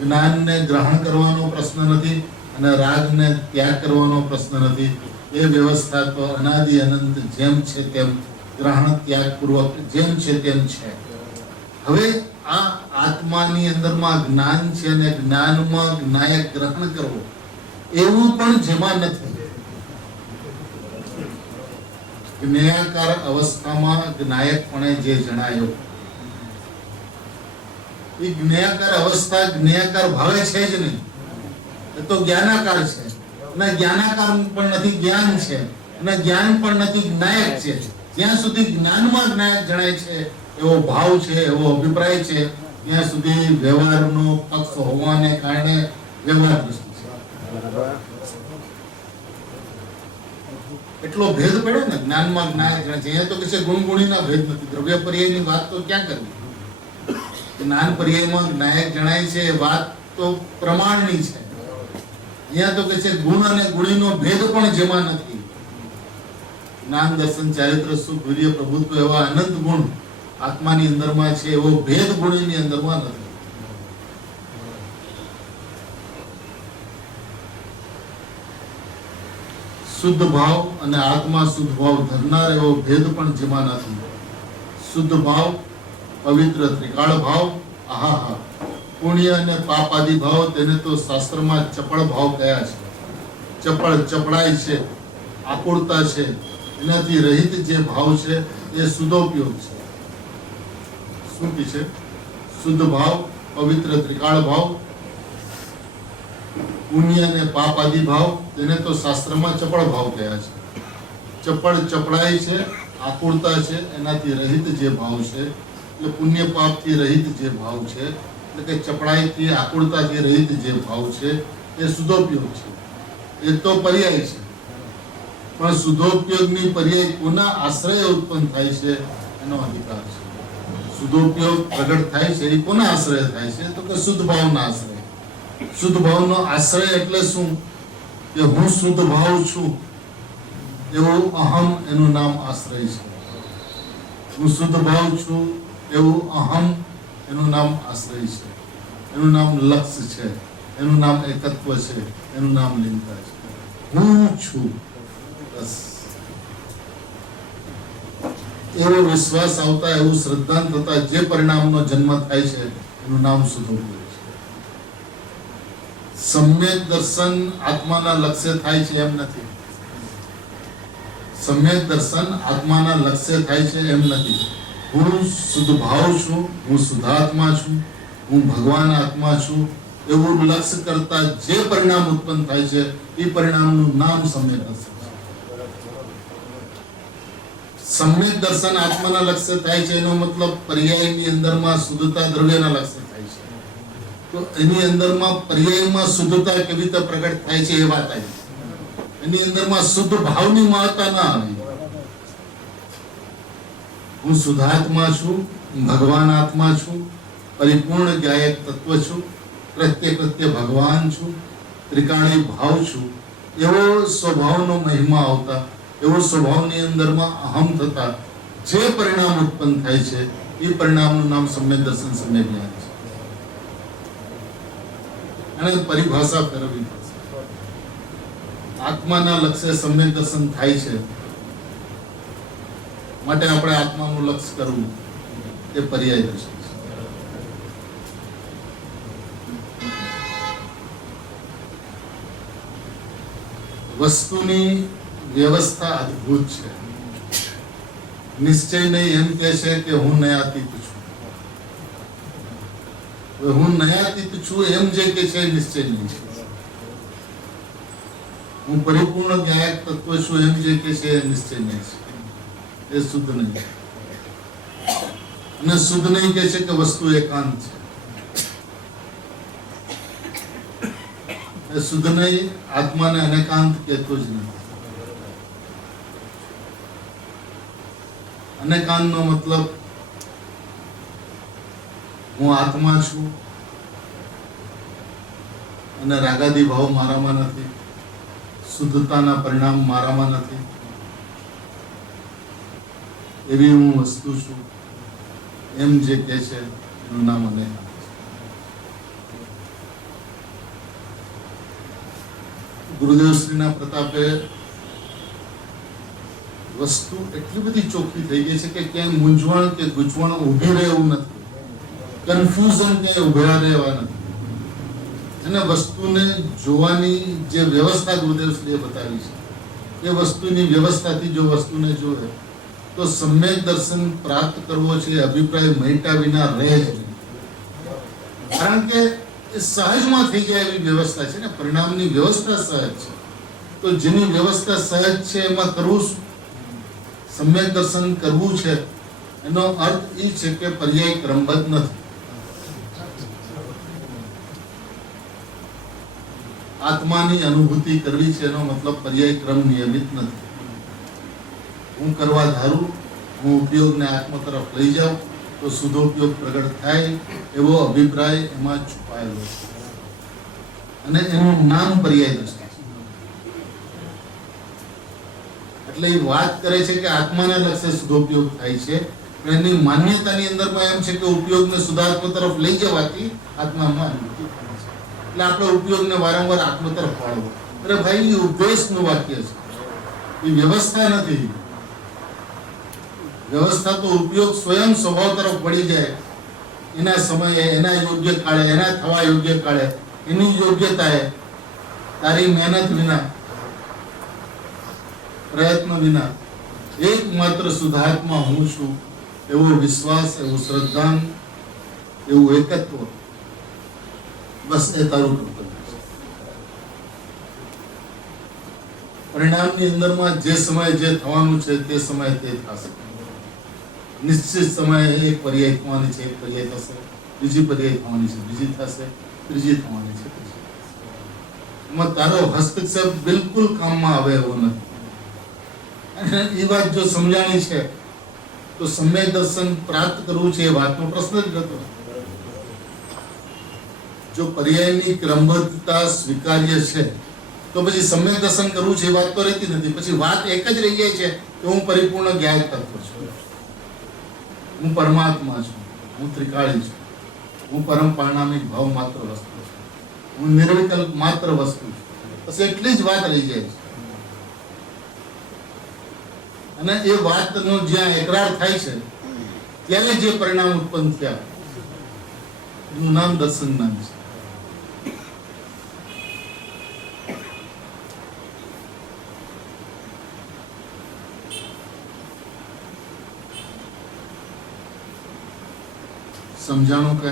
જ્ઞાનને ગ્રહણ કરવાનો પ્રશ્ન નથી અને રાગને ત્યાગ કરવાનો પ્રશ્ન નથી. એ વ્યવસ્થા તો અનાદિ અનંત જેમ છે તેમ ગ્રહણ ત્યાગપૂર્વક જેમ છે તેમ છે. હવે આ આત્માની અંદરમાં જ્ઞાન છે અને જ્ઞાનમાં જ્ઞાયક ગ્રહણ કરવો એવું પણ જેમાં નથી. જ્ઞેયાકાર અવસ્થામાં જ્ઞાયકપણે જે જણાયો એ જ્ઞેયાકાર અવસ્થા જ્ઞેયાકાર ભાવે છે જ નહીં. એ તો જ્ઞાનાકાર છે અને જ્ઞાનાકાર પણ નથી, જ્ઞાન છે અને જ્ઞાન પણ નથી, જ્ઞાયક છે. જ્યાં સુધી જ્ઞાનમાં જ્ઞાયક જણાય છે એવો ભાવ છે, એવો અભિપ્રાય છે, ત્યાં સુધી વ્યવહારનો પક્ષ હોવાને કારણે વ્યવહાર દૃષ્ટિ છે. એટલો ભેદ પડ્યો ને જ્ઞાનમાં જ્ઞાયક જણાય છે. અહીંયા તો કે છે ગુણ ગુણીના ભેદ નથી. દ્રવ્ય પર્યાયની વાત તો ક્યાં કરવી? જ્ઞાન પર્યાયમાં જ્ઞાયક જણાય છે એ વાત તો પ્રમાણની છે. અહીંયા તો કે છે ગુણ અને ગુણીનો ભેદ પણ જેમાં નથી. જ્ઞાન દર્શન ચારિત્ર સુખ વીર્ય પ્રભુત્વ એવા અનંત ગુણ આત્માની અંદરમાં છે, એવો ભેદ ગુણની અંદરમાં નથી. શુદ્ધ ભાવ અને આત્મા શુદ્ધ ભાવ ધરનાર એવો ભેદ પણ જેમાં નથી. શુદ્ધ ભાવ, પવિત્ર ત્રિકાળ ભાવ, આહા પુણ્ય અને પાપ આદિ ભાવ, તેને તો શાસ્ત્રમાં ચપળ ભાવ કયા છે. ચપળ ચપળાઈ છે, આકુળતા છે, એનાથી રહિત જે ભાવ છે એ શુદ્ધોપયોગ છે. શું કે છે? શુદ્ધ ભાવ, પવિત્ર ત્રિકાળ ભાવ, પુણ્ય અને પાપ આદિ ભાવ, તેને તો શાસ્ત્રમાં ચપળ ભાવ કયા છે. ચપળ ચપળાઈ છે, આકુળતા છે, એનાથી રહિત જે ભાવ છે, એટલે પુણ્ય પાપથી રહિત જે ભાવ છે, એટલે કે ચપળાઈથી આકુળતાથી રહિત જે ભાવ છે એ શુદ્ધોપયોગ છે. એ તો પર્યાય છે, પણ શુદ્ધોપયોગની પર્યાય કોના આશ્રય ઉત્પન્ન થાય છે એનો અધિકાર છે. શુદ્ધોપયોગ પ્રગટ થાય છે એ કોના આશ્રય થાય છે? તો કે શુદ્ધ ભાવના આશ્રય. શુદ્ધ ભાવનો આશ્રય એટલે શું? કે હું શુદ્ધ ભાવ છું એવું અહમ, એનું નામ આશ્રય છે. હું શુદ્ધ ભાવ છું એવું અહમ, એનું નામ આશ્રય છે. એનું નામ લક્ષ્ય છે, એનું નામ એકત્વ છે, એનું નામ લિંગતા છે. હું છું બસ. એવો વિશ્વાસ આવતા, એવું શ્રદ્ધાંત થતા જે પરિણામનો જન્મ થાય છે એનું નામ શુદ્ધોપયોગ છે. સમ્યક દર્શન આત્માના લક્ષ્ય થાય છે એમ નથી. સમ્યક દર્શન આત્માના લક્ષ્ય થાય છે એમ નથી. હું શુદ્ધ ભાવ છું, હું શુદ્ધાત્મા છું, હું ભગવાન આત્મા છું એવું લક્ષ્ય કરતા જે પરિણામ ઉત્પન્ન થાય છે એ પરિણામનું નામ સમ્યક દર્શન. સમ્યક દર્શન આત્માના લક્ષ્ય થાય છે એનો મતલબ પર્યાયની અંદરમાં શુદ્ધતા દ્રવ્યના લક્ષ્ય થાય છે. તો એની અંદરમાં પર્યાયમાં શુદ્ધતા કેવી રીતે પ્રગટ થાય છે એ વાત આવી. એની અંદરમાં શુદ્ધ ભાવની મહત્તા ના આવી. હું શુદ્ધાત્મા છું, ભગવાન આત્મા છું, પરિપૂર્ણ જ્ઞાયક તત્વ છું, પ્રત્યે ભગવાન છું, ત્રિકાળી ભાવ છું, એવો સ્વભાવનો મહિમા આવતા, એવો સ્વભાવની અંદરમાં અહમ થતા જે પરિણામ ઉત્પન્ન થાય છે એ પરિણામનું નામ સમ્યક દર્શન, સમ્યક જ્ઞાન છે. અને પરિભાષા ફેરવવી પડશે. આત્માના લક્ષ્ય સમ્યક દર્શન થાય છે માટે આપણે આત્માનું લક્ષ્ય કરવું એ પર્યાય દર્શન છે. વસ્તુની વ્યવસ્થા અદ્ભુત છે. નિશ્ચય નહીં એમ કહે છે કે હું નયાતીત છું. હું નયાતીત છું એમ જે કે છે નિશ્ચય નહીં છે. હું પરિપૂર્ણ જ્ઞાયક તત્વ છું એમ જે કે છે નિશ્ચય નહીં છે. એ શુદ્ધ નહીં. અને શુદ્ધ નહીં કહે છે કે વસ્તુ એકાંત છે. એ શુદ્ધ નહીં આત્માને અનેકાંત કહેતો જ નથી. અનેકાંત નો મતલબ હું આત્મા છું અને રાગાદી ભાવ મારામાં નથી, શુદ્ધતાના પરિણામ મારામાં નથી, એવી હું વસ્તુ છું એમ જે કહે છે એનું નામ અનેકાંત. ગુરુદેવ શ્રીના પ્રતાપે વસ્તુ એટલી બધી ચોખ્ખી થઈ ગઈ છે કે ક્યાંય મૂંઝવણ કે ગૂંચવણ ઊભી રહે એવું નથી, કન્ફ્યુઝન ક્યાંય ઊભા રહેવા નથી. અને વસ્તુને જોવાની જે વ્યવસ્થા ગુરુદેવશ્રીએ બતાવી છે એ વસ્તુની વ્યવસ્થાથી જો વસ્તુને જોવે તો સમ્યક દર્શન પ્રાપ્ત કરવો છે અભિપ્રાય મહેટા વિના રહે જ નહીં. કારણ કે એ સહજમાં થઈ જાય એવી વ્યવસ્થા છે ને, પરિણામની વ્યવસ્થા સહજ છે. તો જેની વ્યવસ્થા સહજ છે એમાં કરવું શું? સમ્યક દર્શન કરવું છે એનો અર્થ એ છે કે પર્યાય ક્રમબદ્ધ નથી. આત્માની અનુભૂતિ કરવી છે એનો મતલબ પર્યાય ક્રમ નિયમિત નથી. હું કરવા ધારું, હું ઉપયોગને આત્મ તરફ લઈ જાઉં તો શુદ્ધોપયોગ પ્રગટ થાય એવો અભિપ્રાય એમાં છુપાયેલો છે અને એનું નામ પર્યાય દ્રષ્ટિ છે. એટલે એ વાત કરે છે કે આત્માના લક્ષ્ય શુદ્ધોપયોગ થાય છે, એની માન્યતાની અંદરમાં એમ છે કે ઉપયોગને શુદ્ધાત્મ તરફ લઈ જવાથી આત્મામાં અનુભૂતિ થાય છે. એટલે આપણે ઉપયોગને વારંવાર આત્મ તરફ વાળવો. અરે ભાઈ, એ ઉપદેશનું વાક્ય છે, એ વ્યવસ્થા નથી. વ્યવસ્થા તો ઉપયોગ સ્વયં સ્વભાવ તરફ વળી જાય એના સમયે, એના યોગ્ય કાળે, એના થવા યોગ્ય કાળે, એની યોગ્યતાએ, તારી મહેનત વિના, પ્રયત્ન વિના એકમાત્ર શુદ્ધાત્મા હું છું એવો વિશ્વાસ, એવું શ્રદ્ધાન, એવું એકત્વ, બસ એ તારું કર્તવ્ય છે. પરિણામની અંદરમાં જે સમયે જે થવાનું છે તે સમયે તે થશે. નિશ્ચિત સમયે એક પર્યાય થવાની છે, એક પર્યાય થશે, બીજી પર્યાય થવાની છે, બીજી થશે, ત્રીજી થવાની છે, ત્રીજી. એમાં તારો હસ્તક્ષેપ બિલકુલ કામમાં આવે એવો નથી. અને એ વાત જો સમજાણી છે તો સમ્યક દર્શન પ્રાપ્ત કરવું છે એ વાતનો પ્રશ્ન જ હતો. જો પર્યાયની ક્રમબદ્ધતા સ્વીકાર્ય છે તો પછી સમ્યક દર્શન કરવું છે એ વાત તો રહેતી નથી. પછી વાત એક જ રહી જાય છે કે હું પરિપૂર્ણ જ્ઞાન તત્વ છું, હું પરમાત્મા છું, હું ત્રિકાળી છું, હું પરમ પારણામિક ભાવ માત્ર વસ્તુ છું, હું નિર્વિકલ્પ માત્ર વસ્તુ છું. બસ એટલી જ વાત રહી જાય છે. અને એ વાતનો જ્યાં એકરાર થાય છે ત્યારે જે પરિણામ ઉત્પન્ન થયા એનું નામ દર્શન નામ છે. સમજાણું કે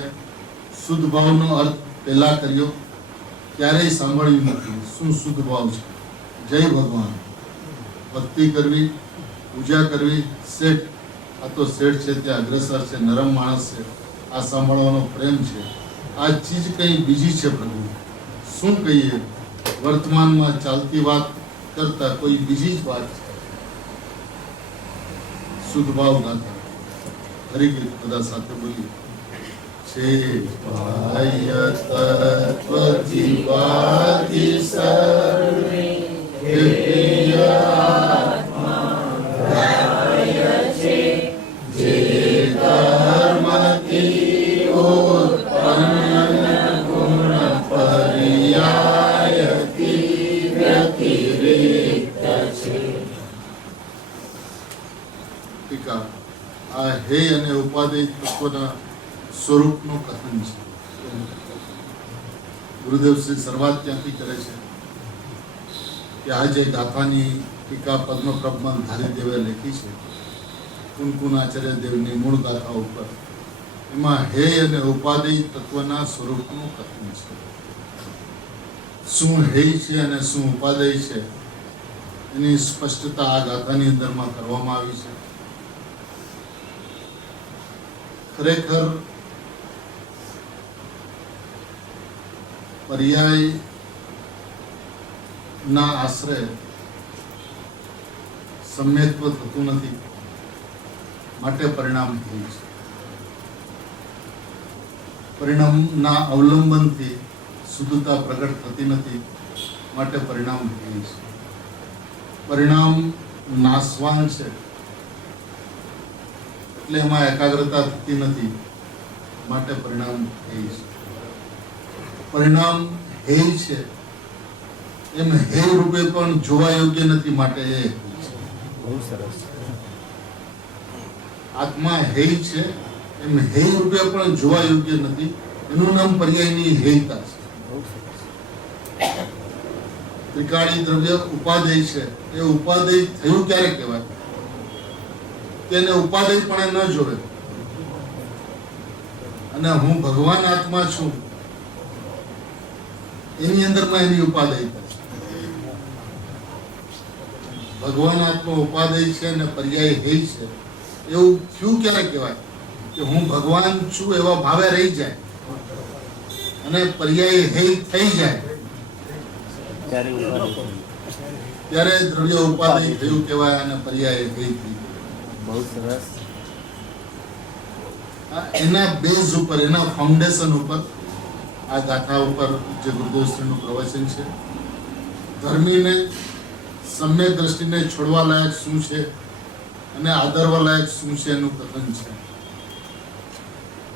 શુદ્ધ ભાવનો અર્થ પહેલા કર્યો, ક્યારેય સાંભળ્યું નથી. શું શુદ્ધ ભાવ છે? જય ભગવાન. ભક્તિ કરવી, પૂજા કરવી, શેઠ, આ તો શેઠ છે, તે અગ્રસર છે, નરમ માણસ છે, આ સાંભળવાનો પ્રેમ છે. આ ચીજ કઈ બીજી છે પ્રભુ. શું કહીએ? વર્તમાનમાં ચાલતી વાત કરતા કોઈ બીજી જ વાત છે. શુદ્ધ ભાવ ગાતા હરિગીત બધા સાથે બોલીએ. છે તત્વ જીવાતિ સર્વે આ હે અને ઉપાદેય તત્વના સ્વરૂપનું કથન છે. ગુરુદેવ શ્રી શરૂઆત ત્યાંથી કરે છે કે આ જે ગાથાની ટીકા પદ્મપ્રભમાં ધારીદેવે લખી છે કુનકુનાચાર્ય દેવની મૂળ ગાથા ઉપર, એમાં હે અને ઉપાદેય તત્વના સ્વરૂપનું કથન છે. શું હે છે અને શું ઉપાદેય છે એની સ્પષ્ટતા આ ગાથાની અંદરમાં કરવામાં આવી છે. ખરેખર પર્યાય ના આશરે સમ્યક્ત્વ થતું નથી, માટે પરિણામ થયું છે. પરિણામના અવલંબનથી શુદ્ધતા પ્રગટ થતી નથી, માટે પરિણામ થયું છે. પરિણામ નાશવાન છે એટલે એમાં એકાગ્રતા થતી નથી, માટે પરિણામ થયું છે. પરિણામ હેય છે એમ હેય રૂપે પણ જોવા યોગ્ય નથી, માટે એ બહુ સરસ. આત્મા હેય છે, એમ હેય રૂપે પણ જોવા યોગ્ય નથી. એનું નામ પર્યાયની હેયતા છે. બહુ સરસ. ત્રિકાળી દ્રવ્ય ઉપાદેય છે. એ ઉપાદેય થયું ક્યારે કહેવાય? તેને ઉપાદેય પણ ન જોવે. અને હું ભગવાન આત્મા છું એની અંદરમાં એની ઉપાદેયતા છે. ભગવાન આત્મા ઉપાદેય છે અને પર્યાય હેય છે. એવું થયું ક્યારે કહેવાય? કે હું ભગવાન છું એવા ભાવે રહી જાય અને પર્યાય હેય થઈ જાય ત્યારે દ્રવ્ય ઉપાદેય થયું કહેવાય અને પર્યાય હેય થઈ જાય. બહુ સરસ. એના બેઝ ઉપર, એના ફાઉન્ડેશન ઉપર, આ ગાથા ઉપર જે ગુરુદેવશ્રીનું પ્રવચન છે. ધર્મીને સમ્યક દ્રષ્ટિને છોડવા લાયક શું છે અને આદરવા લાયક શું છે એનું કથન છે.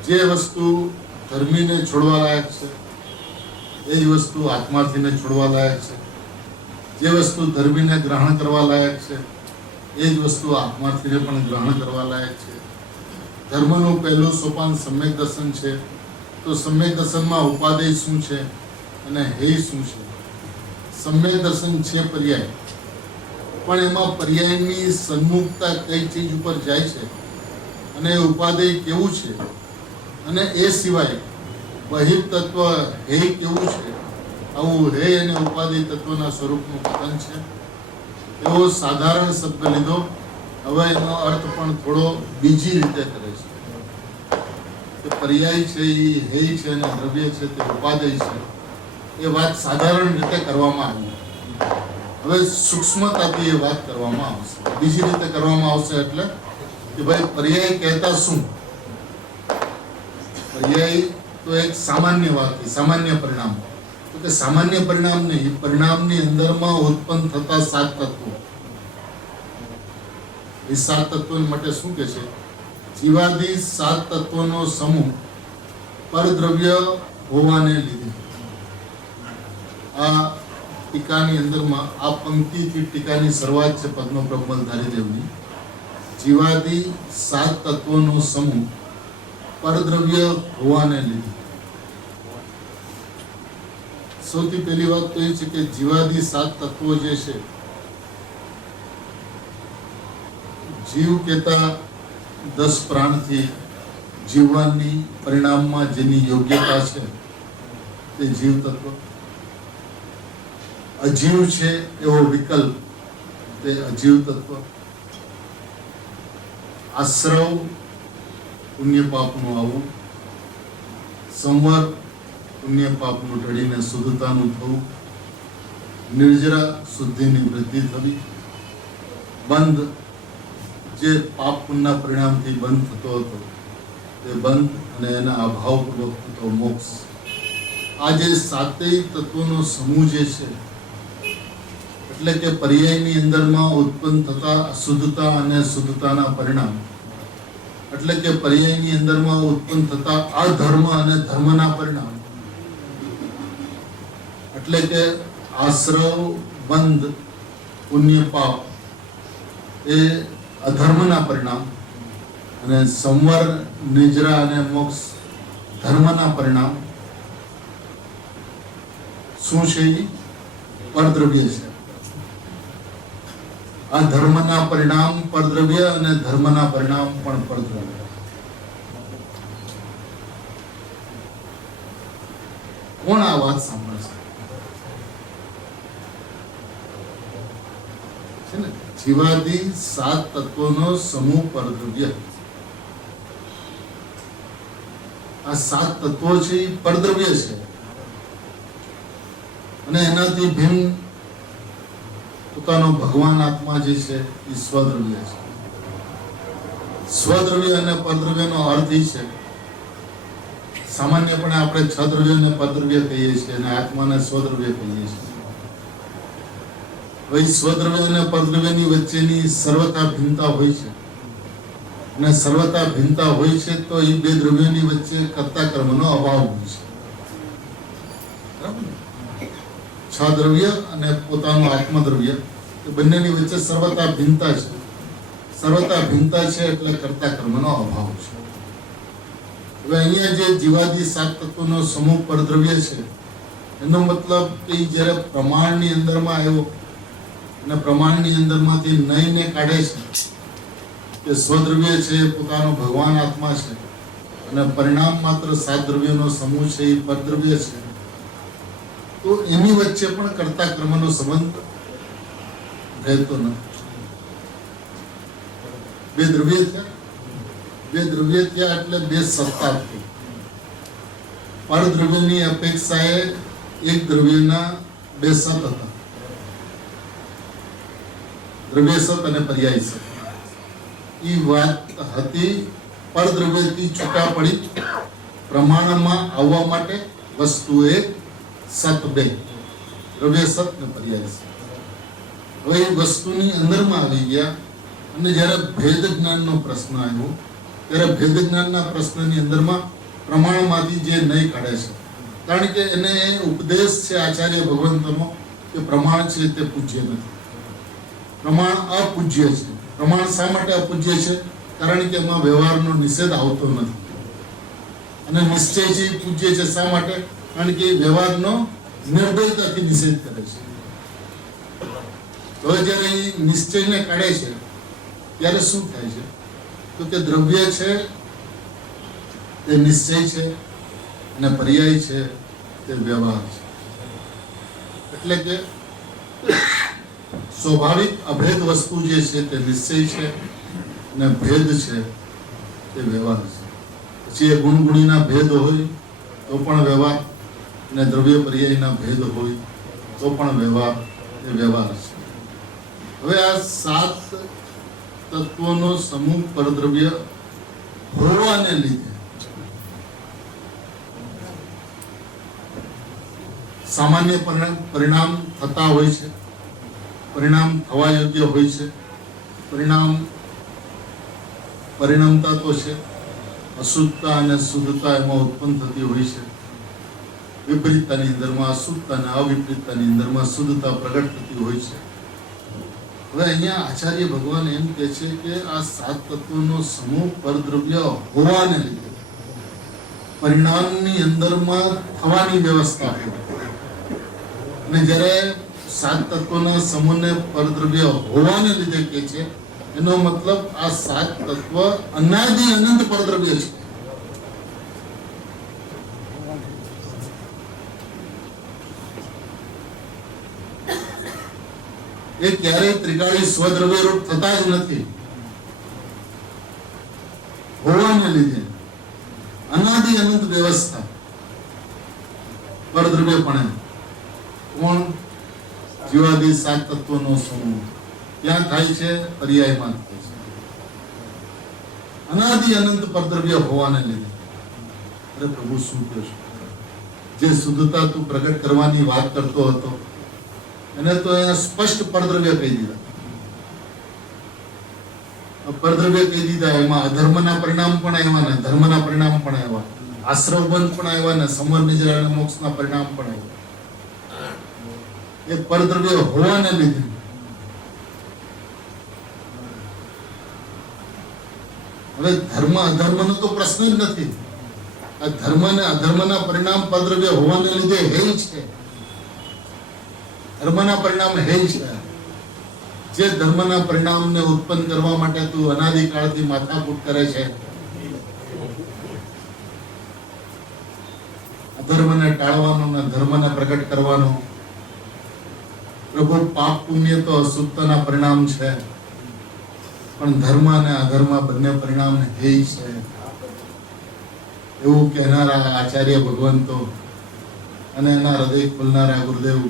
જે વસ્તુ ધર્મીને છોડવા લાયક છે એ જ વસ્તુ આત્માથીને છોડવા લાયક છે. જે વસ્તુ ધર્મીને ગ્રહણ કરવા લાયક છે એ જ વસ્તુ આત્માથીને પણ ગ્રહણ કરવા લાયક છે. ધર્મનું પહેલું સોપાન સમ્યક દર્શન છે. તો સમ્યક દર્શનમાં ઉપાદેય શું છે અને હેય શું છે? સમ્યક દર્શન છે પર્યાય, પણ એમાં પર્યાયની સન્મુખતા કઈ ચીજ ઉપર જાય છે અને એ ઉપાદેય કેવું છે, અને એ સિવાય બહિર તત્વ હેય કેવું છે, આવું હેય અને ઉપાદેય તત્વના સ્વરૂપનું કથન છે. એવો સાધારણ શબ્દ લીધો. હવે એનો અર્થ પણ થોડો બીજી રીતે કરે છે કે પર્યાય છે એ હેય છે અને દ્રવ્ય છે તે ઉપાદેય છે. એ વાત સાધારણ રીતે કરવામાં આવી. હવે સૂક્ષ્મતાથી એ વાત કરવામાં આવશે. બીજી રીતે કરવામાં આવશે એટલે કે ભાઈ પર્યાય કહેતા શું? પર્યાય તો એક સામાન્ય વાત, સામાન્ય પરિણામ. તો કે સામાન્ય પરિણામ નહીં, પરિણામની અંદરમાં ઉત્પન્ન થતા 7 તત્વો. એ 7 તત્વો માટે શું કે છે? જીવાદી 7 તત્વોનો સમૂહ પરદ્રવ્ય હોવાને લીધે. આ ટીકાની અંદરમાં આ પંક્તિથી ટીકાની શરૂઆત છે પદ્મપ્રભ મલધારીદેવની. જીવાદી 7 તત્વોનો સમૂહ પરદ્રવ્ય હોવાને લીધે. સૌથી પહેલી વાત તો એ છે કે જીવાદી 7 તત્વો જે છે, જીવ કહેતા 10 પ્રાણથી જીવવાની પરિણામમાં જેની યોગ્યતા છે તે જીવ તત્વ. અજીવ છે એવો વિકલ્પ તે અજીવ તત્વ. આશ્રવ પુણ્ય પાપનું આવું, સંવર પુણ્ય પાપનું ઢળીને શુદ્ધતાનું થવું, નિર્જરા શુદ્ધિની વૃદ્ધિ થવી, બંધ જે પાપ પુણ્યના પરિણામથી બંધ થતો હતો તે બંધ અને એના અભાવપૂર્વક થતો મોક્ષ. આ જે 7 તત્વોનો સમૂહ જે છે, એટલે કે પર્યાયની અંદરમાં ઉત્પન્ન થતા અશુદ્ધતા અને શુદ્ધતાના પરિણામ, એટલે કે પર્યાયની અંદરમાં ઉત્પન્ન થતા અધર્મ અને ધર્મના પરિણામ, એટલે કે આશ્રવ, બંધ, પુણ્ય, પાપ એ અધર્મના પરિણામ, અને સંવર, નિજરા અને મોક્ષ ધર્મના પરિણામ. શું છે? પરદ્રવ્ય છે. આ ધર્મના પરિણામ પરદ્રવ્ય અને ધર્મના પરિણામ પણ પરદ્રવ્ય. કોણ આ વાત સાંભળશે? છે ને, જીવાદી 7 તત્વોનો સમૂહ પરદ્રવ્ય. આ 7 તત્વો છે એ પરદ્રવ્ય છે અને એનાથી ભિન્ન પોતાનો ભગવાન આત્મા જે છે એ સ્વદ્રવ્ય છે. સ્વદ્રવ્ય અને પરદ્રવ્યનો અર્થ એ છે, સામાન્યપણે આપણે 6 દ્રવ્ય અને પરદ્રવ્ય કહીએ છીએ અને આત્માને સ્વદ્રવ્ય કહીએ છીએ. હવે સ્વદ્રવ્ય અને પરદ્રવ્યની વચ્ચેની સર્વતા ભિન્નતા હોય છે, અને સર્વતા ભિન્નતા હોય છે તો એ 2 દ્રવ્યોની વચ્ચે કર્તા કર્મનો અભાવ હોય છે. બરાબર ને? 6 દ્રવ્ય અને પોતાનું આત્મદ્રવ્ય એ બંનેની વચ્ચે સર્વતા ભિન્નતા છે. સર્વતા ભિન્નતા છે એટલે કર્તા કર્મનો અભાવ છે. હવે અહીંયા જે જીવાદી 7 તત્વોનો સમૂહ પરદ્રવ્ય છે એનો મતલબ કે જ્યારે પ્રમાણની અંદરમાં આવ્યો અને પ્રમાણની અંદરમાંથી નયને કાઢે છે કે સ્વદ્રવ્ય છે પોતાનો ભગવાન આત્મા છે અને પરિણામ માત્ર 7 દ્રવ્યોનો સમૂહ છે એ પરદ્રવ્ય છે, તો એની વચ્ચે પણ કર્તા કર્મનો સંબંધ રહેતો નથી. બે દ્રવ્ય થયા એટલે બે સત્તા થઈ. પરદ્રવ્યની અપેક્ષાએ એક દ્રવ્યના બે સત હતા, દ્રવ્ય સત અને પર્યાય સત. એ વાત હતી પરદ્રવ્યથી છૂટા પડી પ્રમાણમાં આવવા માટે વસ્તુ એક સત બે, દ્રવ્ય સત ને પર્યાય સત. હવે એ વસ્તુની અંદરમાં આવી ગયા અને જ્યારે ભેદ જ્ઞાનનો પ્રશ્ન આવ્યો ત્યારે ભેદ જ્ઞાનના પ્રશ્નની અંદરમાં પ્રમાણમાંથી જે નહીં કાઢે છે, કારણ કે એને ઉપદેશ છે આચાર્ય ભગવંતનો કે પ્રમાણ છે તે પૂજ્ય નથી, પ્રમાણ અપૂજ્ય છે. પ્રમાણ શા માટે અપૂજ્ય છે? કારણ કે એમાં વ્યવહારનો નિષેધ આવતો નથી. અને નિશ્ચય છે એ પૂજ્ય છે શા માટે? કારણ કે વ્યવહારનો નિર્દયતાથી નિષેધ કરે છે. તો જ્યારે એ નિશ્ચયને કાઢે છે ત્યારે શું થાય છે? તો કે દ્રવ્ય છે તે નિશ્ચય છે અને પર્યાય છે તે વ્યવહાર છે. એટલે કે સ્વાભાવિક અભેદ વસ્તુ જે છે તે નિશ્ચય છે અને ભેદ છે તે વ્યવહાર છે. પછી એ ગુણગુણીના ભેદ હોય તો પણ વ્યવહાર, અને દ્રવ્ય પર્યાયના ભેદ હોય તો પણ વ્યવહાર એ વ્યવહાર છે. હવે આ 7 તત્વોનો સમૂહ પરદ્રવ્ય હોવાને લીધે સામાન્ય પરિણામ થતા હોય છે, પરિણામ થવા યોગ્ય હોય છે. પરિણામતા તો છે, અશુદ્ધતા અને શુદ્ધતા એમાં ઉત્પન્ન થતી હોય છે. વિપરીતતાની અંદરમાં અશુદ્ધતા અને અવિપરીતતાની અંદરમાં શુદ્ધતા પ્રગટ થતી હોય છે. હવે અહીંયા આચાર્ય ભગવાન એમ કહે છે કે આ 7 તત્વોનો સમૂહ પરદ્રવ્ય હોવાને લીધે પરિણામની અંદરમાં થવાની વ્યવસ્થા હોય. અને જ્યારે 7 તત્વોના સમૂહને પરદ્રવ્ય હોવાને લીધે કહે છે, એનો મતલબ આ 7 તત્વ અનાદિ અનંત પરદ્રવ્ય છે. એ ક્યારેય ત્રિકાળી સ્વદ્રવ્ય રૂપ થતા જ નથી. હોવાને લીધે અનાદિ અનંત વ્યવસ્થા પરદ્રવ્ય પણ કોણ? જીવાદી 7 તત્વોનો સમૂહ ક્યાં થાય છે? પર્યાયમાં થાય છે. અનાદિ અનંત પરદ્રવ્ય હોવાને લીધે અરે પ્રભુ શું કહ્યું? જે શુદ્ધતા તું પ્રગટ કરવાની વાત કરતો હતો એને તો અહીંયા સ્પષ્ટ પરદ્રવ્ય કહી દીધા. પરદ્રવ્ય કહી દીધા, એમાં અધર્મના પરિણામ પણ આવ્યા ને ધર્મના પરિણામ પણ આવ્યા, આશ્રવબંધ પણ આવ્યા ને સંવર નિજરા અને મોક્ષના પરિણામ પણ આવ્યા. એ પરદ્રવ્ય હોવાને લીધે હવે ધર્મ અધર્મનો તો પ્રશ્ન જ નથી. આ ધર્મ અને અધર્મના પરિણામ પરદ્રવ્ય હોવાને લીધે હેય છે. ધર્મના પરિણામ હેય છે. જે ધર્મના પરિણામને ઉત્પન્ન કરવા માટે તું અનાદિકાળથી માથાકૂટ કરે છે, અધર્મને ટાળવાનો ને ધર્મને પ્રગટ કરવાનો. પ્રભુ પાપ પુણ્ય તો અશુદ્ધતાના પરિણામ છે, પણ ધર્મ અને અધર્મ બંને પરિણામ હેય છે એવું કહેનારા આચાર્ય ભગવંતો અને એના હૃદય ખોલનારા ગુરુદેવ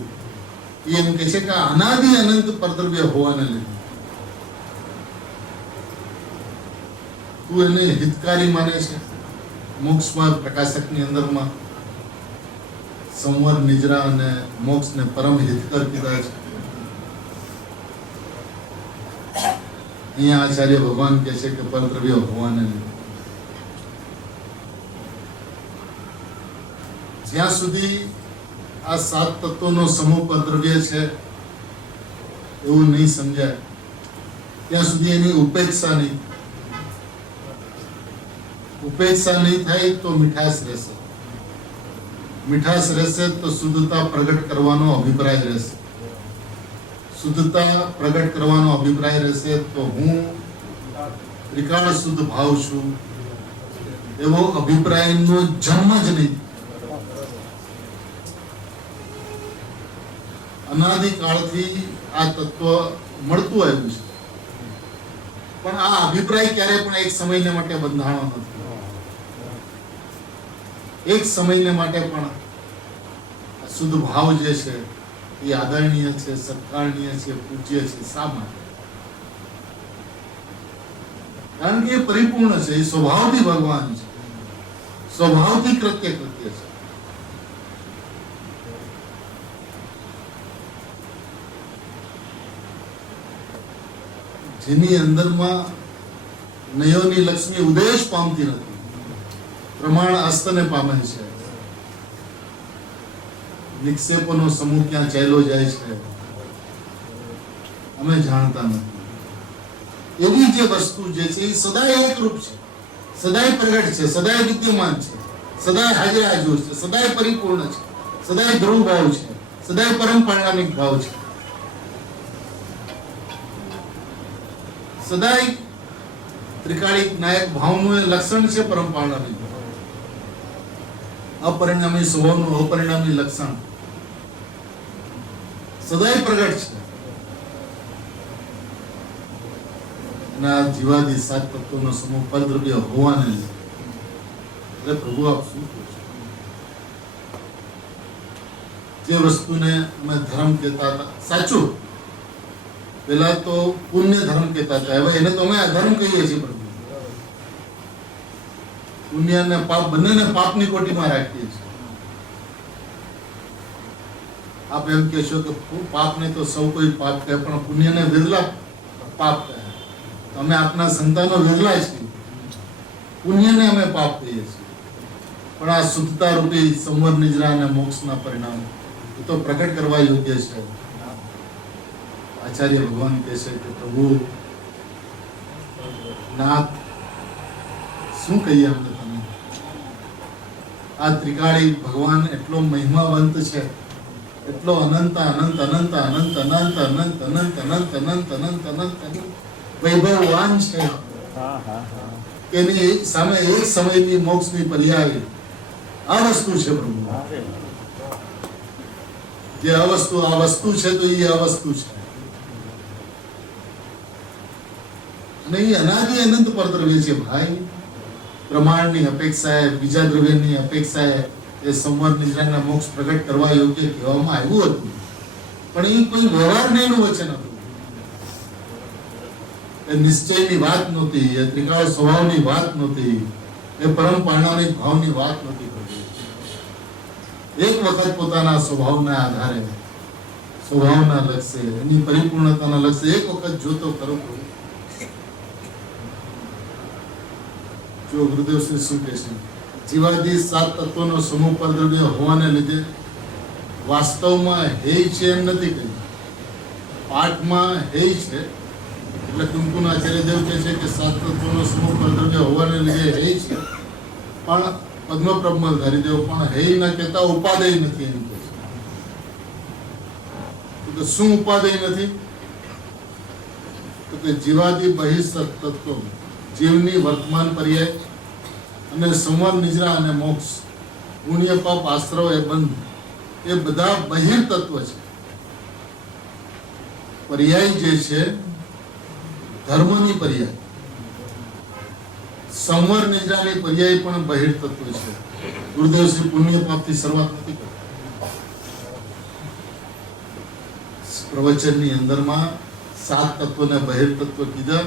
એમ કહે છે કે અનાદિ અનંત પરદ્રવ્ય હોવાને લીધે તું એને હિતકારી માને છે. મોક્ષમાં પ્રકાશકની અંદરમાં સંવર નિજરા અને મોક્ષને પરમ હિતકર કીધા છે. અહીંયા આચાર્ય ભગવાન કહે છે કે પરદ્રવ્ય હોવાને લીધે જ્યાં સુધી આ 7 તત્વોનો સમૂહ પરદ્રવ્ય છે એવું નહીં સમજાય ત્યાં સુધી એની ઉપેક્ષા નહીં થાય તો મીઠાશ રહેશે. મીઠાશ રહેશે તો શુદ્ધતા પ્રગટ કરવાનો અભિપ્રાય રહેશે. શુદ્ધતા પ્રગટ કરવાનો અભિપ્રાય રહેશે તો હું ત્રિકાળ શુદ્ધ ભાવ છું એવો અભિપ્રાયનો જન્મ જ નહીં. અનાદિકાળથી આ તત્વ મળતું આવ્યું છે, પણ આ અભિપ્રાય ક્યારે પણ એક સમયને માટે બંધાણો નથી. એક સમયને માટે પણ શુદ્ધ ભાવ જે છે એ આદરણીય છે, સત્કારણીય છે, પૂજ્ય છે. શા માટે? કારણ કે એ પરિપૂર્ણ છે, એ સ્વભાવથી ભગવાન છે, સ્વભાવથી કૃત્ય છે. જેની અંદરમાં નયોની લક્ષ્મી ઉદેશ પામતી નથી, પ્રમાણ અસ્તને પામે છે, નિક્ષેપોનો સમૂહ ક્યાં ચાલ્યો જાય છે અમે જાણતા નથી. એવી જે વસ્તુ જે છે એ સદાય એકરૂપ છે, સદાય પ્રગટ છે, સદાય વિદ્યમાન છે, સદાય હાજર છે, સદાય પરિપૂર્ણ છે, સદાય ધ્રુવ ભાવ છે, સદાય પરમ પરિણામિક ભાવ છે, સદાય ત્રિકાળિક નાયક ભાવનું લક્ષણ છે. પરમ પરિણામિક અપરિણામી સ્વભાવનું અપરિણામી લક્ષણ સદાય પ્રગટ છે. ના જીવાદી સાત તત્વોનો સમૂહ પરદ્રવ્ય હોવાને લીધે એટલે પ્રભુ આપ શું કહો છો? જે વસ્તુને અમે ધર્મ કહેતા હતા, સાચું, પેલા તો પુણ્ય ધર્મ કહેતા હતા, હવે એને તો અમે અધર્મ કહીએ છીએ. પ્રભુ પુણ્ય અને પાપ બંનેને પાપની કોટીમાં રાખીએ છીએ. આપ એમ કહેશો કે પાપને તો સૌ કોઈ પાપ કહે, પણ પુણ્યને વિરલા પાપ કહે. અમે આપના સંતાનો વિરલા છીએ, પુણ્યને અમે પાપ કહીએ છીએ. પણ આ શુદ્ધતા રૂપી સંવર નિજરા અને મોક્ષના પરિણામ એ તો પ્રગટ કરવા યોગ્ય છે. આચાર્ય ભગવાન કહે છે કે પ્રભુ નાથ શું કહીએ અમને તમે? આ ત્રિકાળી ભગવાન એટલો મહિમાવંત છે, એટલો અનંત અનંત અનંત અનંત અનંત અનંત અનંત અનંત અનંત અનંત અનંત વૈભવવાન છે કે એની સામે એક સમયની મોક્ષની પર્યાય આ વસ્તુ છે. પ્રભુ જે અવસ્તુ આ વસ્તુ છે તો એ અવસ્તુ છે, અને એ અનાદિ અનંત પરદ્રવ્ય છે. ભાઈ, પ્રમાણની અપેક્ષાએ, બીજા દ્રવ્યની અપેક્ષાએ એ સંવર નિજરાના મોક્ષ પ્રગટ કરવા યોગ્ય કહેવામાં આવ્યું હતું, પણ એ કોઈ વ્યવહારનું વચન હતું. એ નિશ્ચયની વાત નહોતી, એ ત્રિકાળ સ્વભાવની વાત નહોતી, એ પરમ પરિણામિક ભાવની વાત નહોતી. એક વખત પોતાના સ્વભાવના આધારે, સ્વભાવના લક્ષ્ય, એની પરિપૂર્ણતાના લક્ષ્ય એક વખત જોતો ખરો. જો ગુરુદેવ શ્રી શું કહે છે? જીવાદી સાત તત્વોનો સમૂહ પરદ્રવ્ય હોવાને લીધે વાસ્તવમાં હેય છે એમ નથી કહ્યું. પાઠમાં હેય છે એટલે કુમકુમ આચાર્ય દેવ કહે છે કે સાત તત્વોનો સમૂહ પરદ્રવ્ય હોવાને લીધે હેય છે, પણ પદ્મપ્રભમલ હરિદેવ પણ હેય ન કહેતા ઉપાદેય નથી એમ કહે છે. શું ઉપાદેય નથી? તો કે જીવાદી બહિસ્ત તત્વો, જીવની વર્તમાન પર્યાય અને સંવર નિજરા અને મોક્ષ, પુણ્ય પાપ આશ્રવ એ બંધ, એ બધા બહિર તત્વ છે. પર્યાય જે છે ધર્મની પર્યાય, સંવર નિજરાની પર્યાય પણ બહિર તત્વ છે. ગુરુદેવ શ્રી પુણ્ય પાપથી શરૂઆત નથી કરતા. પ્રવચનની અંદરમાં સાત તત્વને બહિર તત્વ કીધા,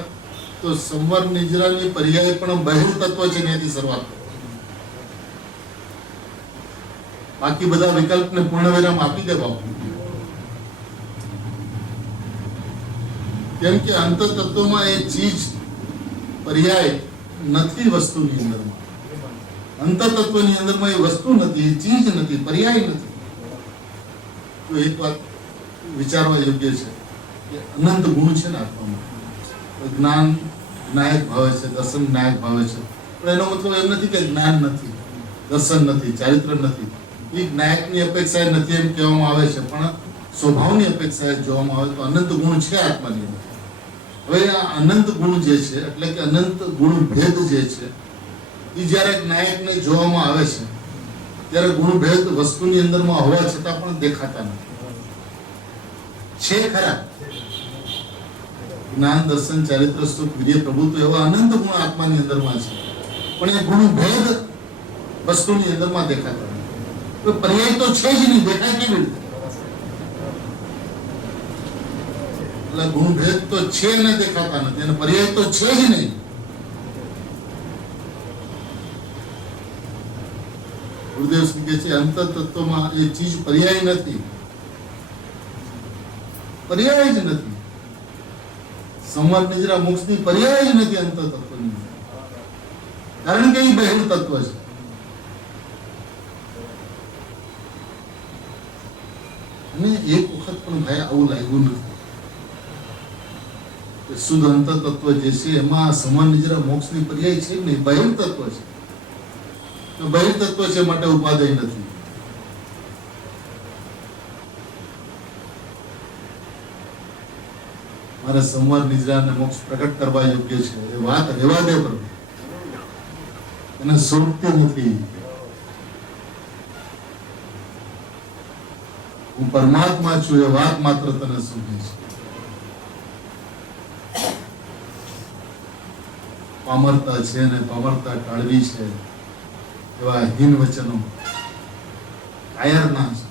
તો સંવર નિજરાની પર્યાય પણ બહિર તત્વ છે, એનાથી શરૂઆત કરો. બાકી બધા વિકલ્પને પૂર્ણ વિરામ આપી દે બાપુ. કેમ કે અંત તત્વમાં એ ચીજ પર્યાય નથી. વસ્તુની અંદરમાં, અંત તત્વની અંદરમાં એ વસ્તુ નથી, ચીજ નથી, પર્યાય નથી. તો એક વાત વિચારવા યોગ્ય છે કે અનંત ગુણ છે ને આત્મામાં, જ્ઞાન જ્ઞાયક ભાવે છે, દર્શન જ્ઞાયક ભાવે છે, પણ એનો મતલબ એમ નથી કે જ્ઞાન નથી, દર્શન નથી, ચારિત્ર નથી. એ જ્ઞાયકની અપેક્ષાએ નથી એમ કહેવામાં આવે છે, પણ સ્વભાવની અપેક્ષાએ જોવામાં આવે તો અનંત ગુણ છે આત્માની અંદર. હવે આ અનંત ગુણ જે છે, એટલે કે અનંત ગુણ ભેદ જે છે, એ જ્યારે જ્ઞાયકને જોવામાં આવે છે ત્યારે ગુણ ભેદ વસ્તુની અંદરમાં હોવા છતાં પણ દેખાતા નથી. છે ખરા જ્ઞાન, દર્શન, ચારિત્ર, સુખ, વીર્ય, પ્રભુત્વ એવા અનંત ગુણ આત્માની અંદરમાં છે, પણ એ ગુણ ભેદ વસ્તુની અંદરમાં દેખાતા નથી. પર્યાય તો છે જ નહીં, દેખાય કેવી રીતે? એટલે ગુણ ભેદ તો છે ને દેખાતા નથી, અને પર્યાય તો છે જ નહીં. ગુરુદેવ શ્રી કહે છે અંતર તત્વમાં એ ચીજ પર્યાય નથી, પર્યાય જ નથી. સંવાદ નિદ્રા મોક્ષની પર્યાય જ નથી અંતર તત્વની, કારણ કે એ બહેરું તત્વ છે. અને એક વખત પણ ભાઈ આવું લાગ્યું નથી કે શુદ્ધ અંતર તત્વ જે છે એમાં સમાન નિજરા મોક્ષની પર્યાય છે નહીં, બહેરું તત્વ છે. બહિર તત્વ છે માટે ઉપાદેય નથી. મારે સંવાદ નિજરા અને મોક્ષ પ્રગટ કરવા યોગ્ય છે એ વાત રહેવા દે, પણ એને સોંપતી નથી. હું પરમાત્મા છું એ વાત માત્ર તને સોંપી છે. પામરતા છે ને પામરતા ટાળવી છે એવા હીન વચનો કાયરના છે.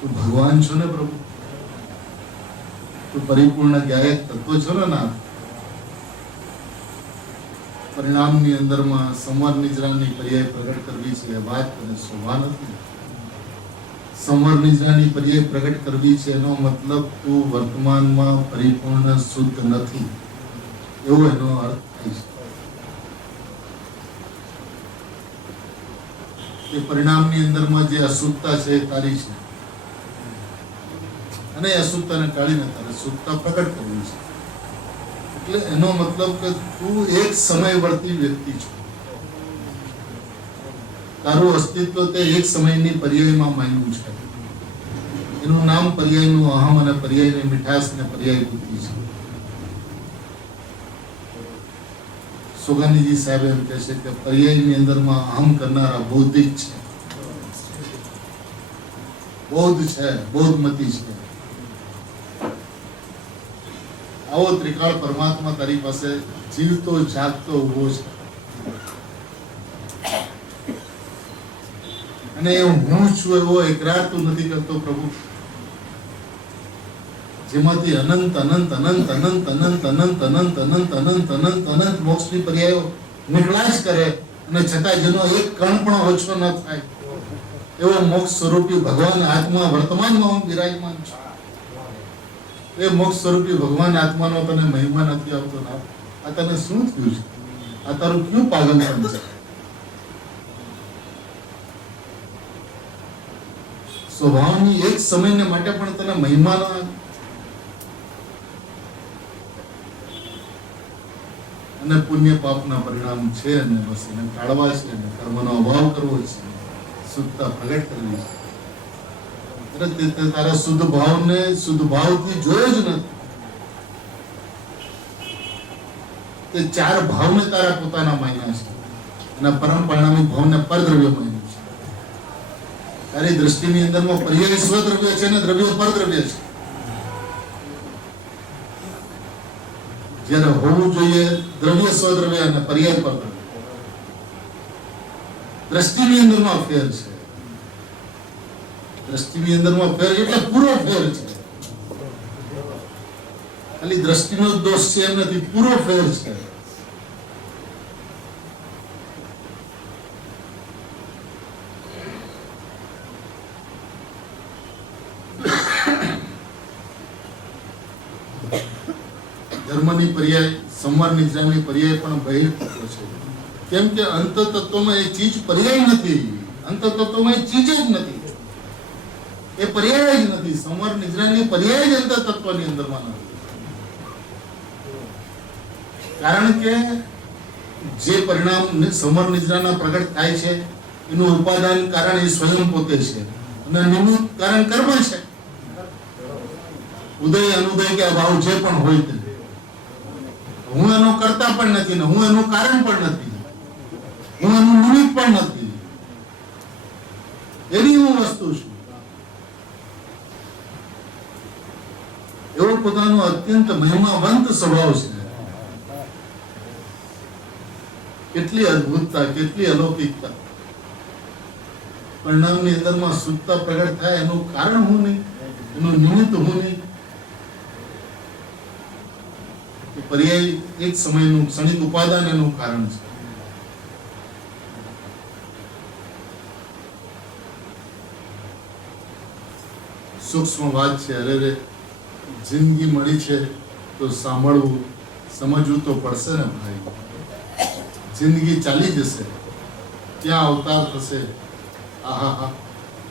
તું ભગવાન છો ને પ્રભુ, તું પરિપૂર્ણ ગાયક તત્વ છો ને ના. પરિણામની અંદરમાં સંવર નિજરાની પર્યાય પ્રગટ કરવી છે એ વાત તને શોભા નથી. સંવર નિજરાની પર્યાય પ્રગટ કરવી છે એનો મતલબ તું વર્તમાનમાં પરિપૂર્ણ શુદ્ધ નથી, એવો એનો અર્થ થાય છે. એ પરિણામની અંદરમાં જે અશુદ્ધતા છે એ તારી છે, અને એ અશુદ્ધતાને ટાળીને તારે શુદ્ધતા પ્રગટ કરવી છે. એટલે એનો મતલબ કે તું એક સમયવર્તી વ્યક્તિ છો. તારું અસ્તિત્વ તે એક સમયની પર્યાયમાં માન્યું છે. એનું નામ પર્યાયનું અહમ અને પર્યાયની મીઠાશ ને પર્યાય બુદ્ધિ છે. સોગાનીજી સાહેબ એમ કહે છે કે પર્યાયની અંદરમાં અહમ કરનારા બૌદ્ધિક છે, બૌદ્ધ છે, બૌદ્ધમતી છે. આવો ત્રિકાળ પરમાત્મા તારી પાસે જીવતો જાગતો ઉભો છે, અને હું છું એવો એકરાર તું નથી કરતો પ્રભુ, જેમાંથી અનંત અનંત અનંત અનંત અનંત અનંત અનંત અનંત અનંત અનંત અનંત મોક્ષની પર્યાયો નીકળ્યા જ કરે, અને છતાં જેનો એક કણ પણ ઓછો ન થાય એવો મોક્ષ સ્વરૂપી ભગવાન આત્મા વર્તમાનમાં હું બિરાજમાન છું. એ મોક્ષ સ્વરૂપી ભગવાન આત્માનો તને મહિમા નથી આવતો ના. આ તને શું થયું છે? આ તારું ક્યું પાગલપણ છે? સ્વભાવની એક સમયને માટે પણ તને મહિમાના અને પુણ્ય પાપના પરિણામ છે, અને બસ એને ટાળવા છે, અને કર્મનો અભાવ કરવો છે, શુદ્ધતા પ્રગટ કરવી છે. તારા શુદ્ધ ભાવને શુદ્ધ ભાવથી જોયો જ નથી. તે ચાર ભાવને તારા પોતાના માન્યા છે, અને પરમ પરિણામી ભાવને પરદ્રવ્ય માન્યું છે. તારી દ્રષ્ટિની અંદરમાં પર્યાય સ્વદ્રવ્ય છે ને દ્રવ્ય પરદ્રવ્ય છે. જ્યારે હોવું જોઈએ દ્રવ્ય સ્વદ્રવ્ય અને પર્યાય પરદ્રવ્ય. દ્રષ્ટિની અંદરમાં ફેર છે. દ્રષ્ટિની અંદરમાં ફેર એટલે પૂરો ફેર છે. ખાલી દ્રષ્ટિનો દોષ છે એમ નથી, પૂરો ફેર છે. ધર્મની પર્યાય, સંવર નિદ્રાની પર્યાય પણ બહિર તત્વ છે. કેમ કે અંતર તત્વમાં એ ચીજ પર્યાય નથી, અંતર તત્વમાં એ ચીજ જ નથી. એ પર્યાય જ નથી. સમર નિદ્રાની પર્યાય જ અંતર તત્વની અંદરમાં નથી. કારણ કે જે પરિણામ સમર નિદ્રાના પ્રગટ થાય છે એનું ઉપાદાન કારણ એ સ્વયં પોતે છે અને નિમિત્ત કારણ કર્મ છે. ઉદય અનુદય કે અભાવ જે પણ હોય તે, હું એનો કરતા પણ નથી ને હું એનું કારણ પણ નથી, હું એનું નિમિત્ત પણ નથી. એવી હું વસ્તુ છું. એવો પોતાનો અત્યંત મહિમાવંત સ્વભાવ છે. કેટલી અદ્ભુતતા, કેટલી અલૌકિકતા. પરિણામની અંદરમાં શુદ્ધતા પ્રગટ થાય એનું કારણ હું નહીં, એનું નિમિત્ત હું નહીં. પર્યાય એક સમયનું ક્ષણિક ઉપાદાન એનું કારણ છે. સૂક્ષ્મ વાત છે. અરે જિંદગી મળી છે તો સાંભળવું, સમજવું તો પડશે ને ભાઈ. જિંદગી ચાલી જશે, ક્યાં અવતાર થશે. આહા,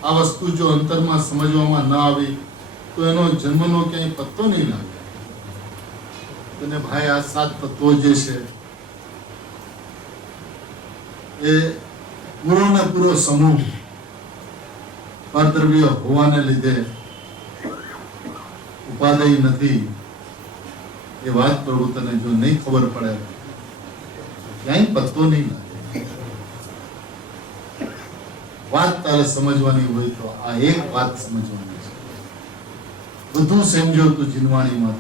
આ વસ્તુ જો અંતરમાં સમજવામાં ના આવી તો એનો જન્મનો ક્યાંય પત્તો નહીં લાગે. અને ભાઈ આ 7 તત્વો જે છે એ પૂરો ને પૂરો સમૂહ પરદ્રવ્ય હોવાને લીધે ઉપાદેય નથી. એ વાત પ્રભુ તને જો નહીં ખબર પડે ક્યાંય પત્તો નહીં લાગે. વાત તારે સમજવાની હોય તો આ એક વાત સમજવાની છે. બધું સમજો તું જીનવાણીમાં,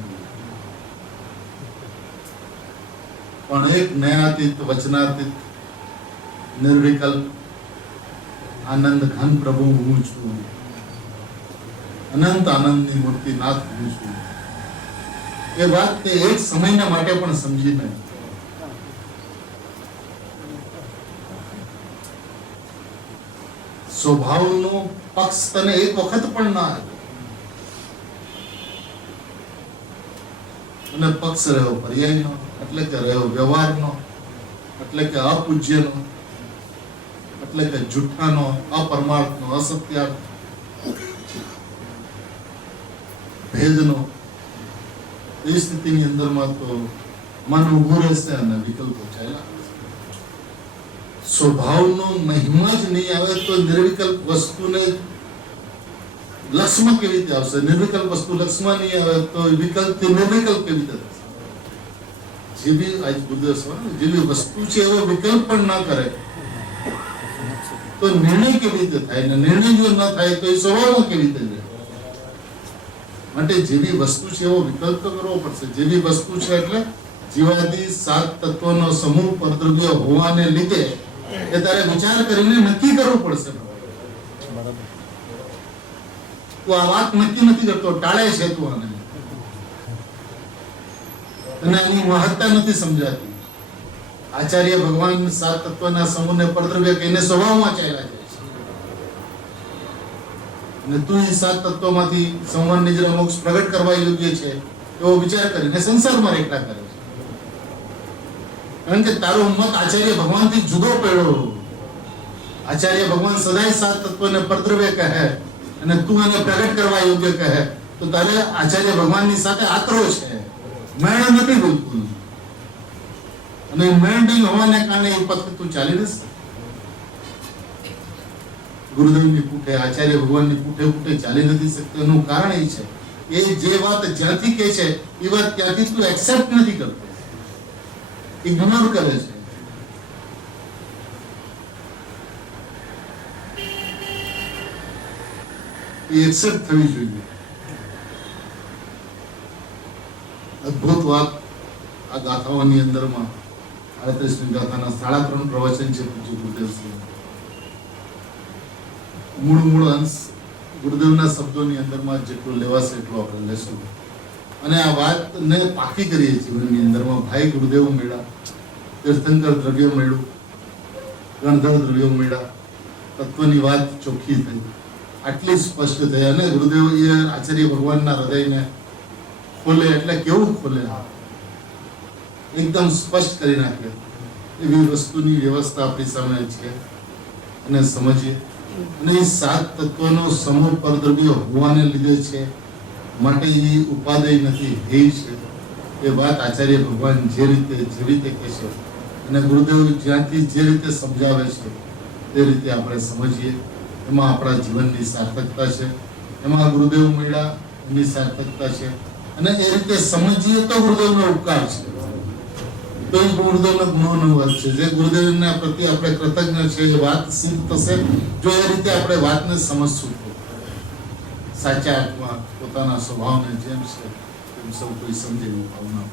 પણ એક નયાતીત, વચનાતીત, નિર્વિકલ્પ આનંદ ઘન પ્રભુ હું છું. અનંત આનંદની મૂર્તિ નાથ હું છું. એ વાત તે એક સમયના માટે પણ સમજી નહીં. સ્વભાવનો પક્ષ તને એક વખત પણ ના આવ્યો અને પક્ષ રહ્યો પર્યાયનો, એટલે કે રહ્યો વ્યવહારનો, એટલે કે અપૂજ્યનો, એટલે કે જુઠ્ઠાનો, અપરમાર્થનો, અસત્યાર્થ, ભેદનો. એ સ્થિતિની અંદરમાં તો મન ઊભું રહેશે અને વિકલ્પો ચાલ્યા. સ્વભાવનો મહિમા જ નહીં આવે તો નિર્વિકલ્પ વસ્તુને લક્ષમાં કેવી રીતે આવશે? નિર્વિકલ્પ વસ્તુ લક્ષમાં નહીં આવે તો વિકલ્પથી નિર્વિકલ્પ કેવી રીતે થશે? જેવી વસ્તુ છે એવો વિકલ્પ પણ ના કરે તો નિર્ણય કેવી રીતે થાય? ને નિર્ણય જો ન થાય તો એ સ્વભાવમાં કેવી રીતે જાય? માટે જેવી વસ્તુ છે એવો વિકલ્પ તો કરવો પડશે. જેવી વસ્તુ છે એટલે જીવાદી 7 તત્વોનો સમૂહ પરદ્રવ્ય હોવાને લીધે એ તારે વિચાર કરીને નક્કી કરવું પડશે. તું આ વાત નક્કી નથી કરતો, ટાળે છે તું આને, અને આની મહત્તા નથી સમજાતી. આચાર્ય ભગવાન 7 તત્વના સમૂહને પરદ્રવ્ય કહીને સ્વભાવમાં ચાલ્યા જાય છે અને તું એ 7 તત્વોમાંથી સંવર નિદ્રા મોક્ષ પ્રગટ કરવા યોગ્ય છે એવો વિચાર કરીને સંસારમાં એકઠા કરે છે. કારણ કે તારો મત આચાર્ય ભગવાનથી જુદો પડ્યો. આચાર્ય ભગવાન સદાય 7 તત્વને પરદ્રવ્ય કહે અને તું એને પ્રગટ કરવા યોગ્ય કહે તો તારે આચાર્ય ભગવાનની સાથે આતરો છે, મેળ નથી બિલકુલ. અને મેળ નહીં હોવાને કારણે એ પથ તું ચાલી રહેશે. ગુરુદેવની પૂઠે, આચાર્ય ભગવાનની પૂઠે ચાલી નથી શકતો. એનું કારણ એ છે એ જે વાત જ્યાંથી કહે છે એ વાત ત્યાંથી તું એક્સેપ્ટ નથી કરતો, ઇગ્નોર કરે છે. એ એક્સેપ્ટ થવી જોઈએ. અદ્ભુત વાત આ ગાથાઓની અંદરમાં 38મી ગાથાના 3.5 પ્રવચન છે પૂજ્ય ગુરુદેવ. મૂળ અંશ ગુરુદેવના શબ્દોની અંદરમાં જેટલો લેવાશે એટલો આપણે લેશું અને આ વાતને પાકી કરીએ જીવનની અંદરમાં. ભાઈ ગુરુદેવ મળ્યા, તીર્થંકર દ્રવ્ય મળ્યું, ગણધર દ્રવ્યો મળ્યા, તત્વની વાત ચોખ્ખી થઈ, આટલી સ્પષ્ટ થઈ. અને ગુરુદેવ એ આચાર્ય ભગવાનના હૃદયને ખોલે એટલે કેવું ખોલે, એકદમ સ્પષ્ટ કરી નાખે. એવી વસ્તુની વ્યવસ્થા આપણી સામે છે અને સમજીએ. અને એ 7 તત્વનો સમૂહ પરદ્રવ્ય હોવાને લીધે છે માટે એ ઉપાદેય નથી, ધ્યેય છે. એ વાત આચાર્ય ભગવાન જે રીતે કહે છે અને ગુરુદેવ જ્યાંથી જે રીતે સમજાવે છે તે રીતે આપણે સમજીએ, એમાં આપણા જીવનની સાર્થકતા છે. એમાં ગુરુદેવ મળ્યા એની સાર્થકતા છે અને એ રીતે સમજીએ તો ગુરુદેવનો ઉપકાર છે, તો એ ગુરુદેવનો ગુણોનો વર્ગ છે. જે ગુરુદેવના પ્રત્યે આપણે કૃતજ્ઞ છે એ વાત સિદ્ધ થશે જો એ રીતે આપણે વાતને સમજશું તો. સાચા આત્મા પોતાના સ્વભાવને જેમ છે તેમ સૌ કોઈ સમજે એવી ભાવના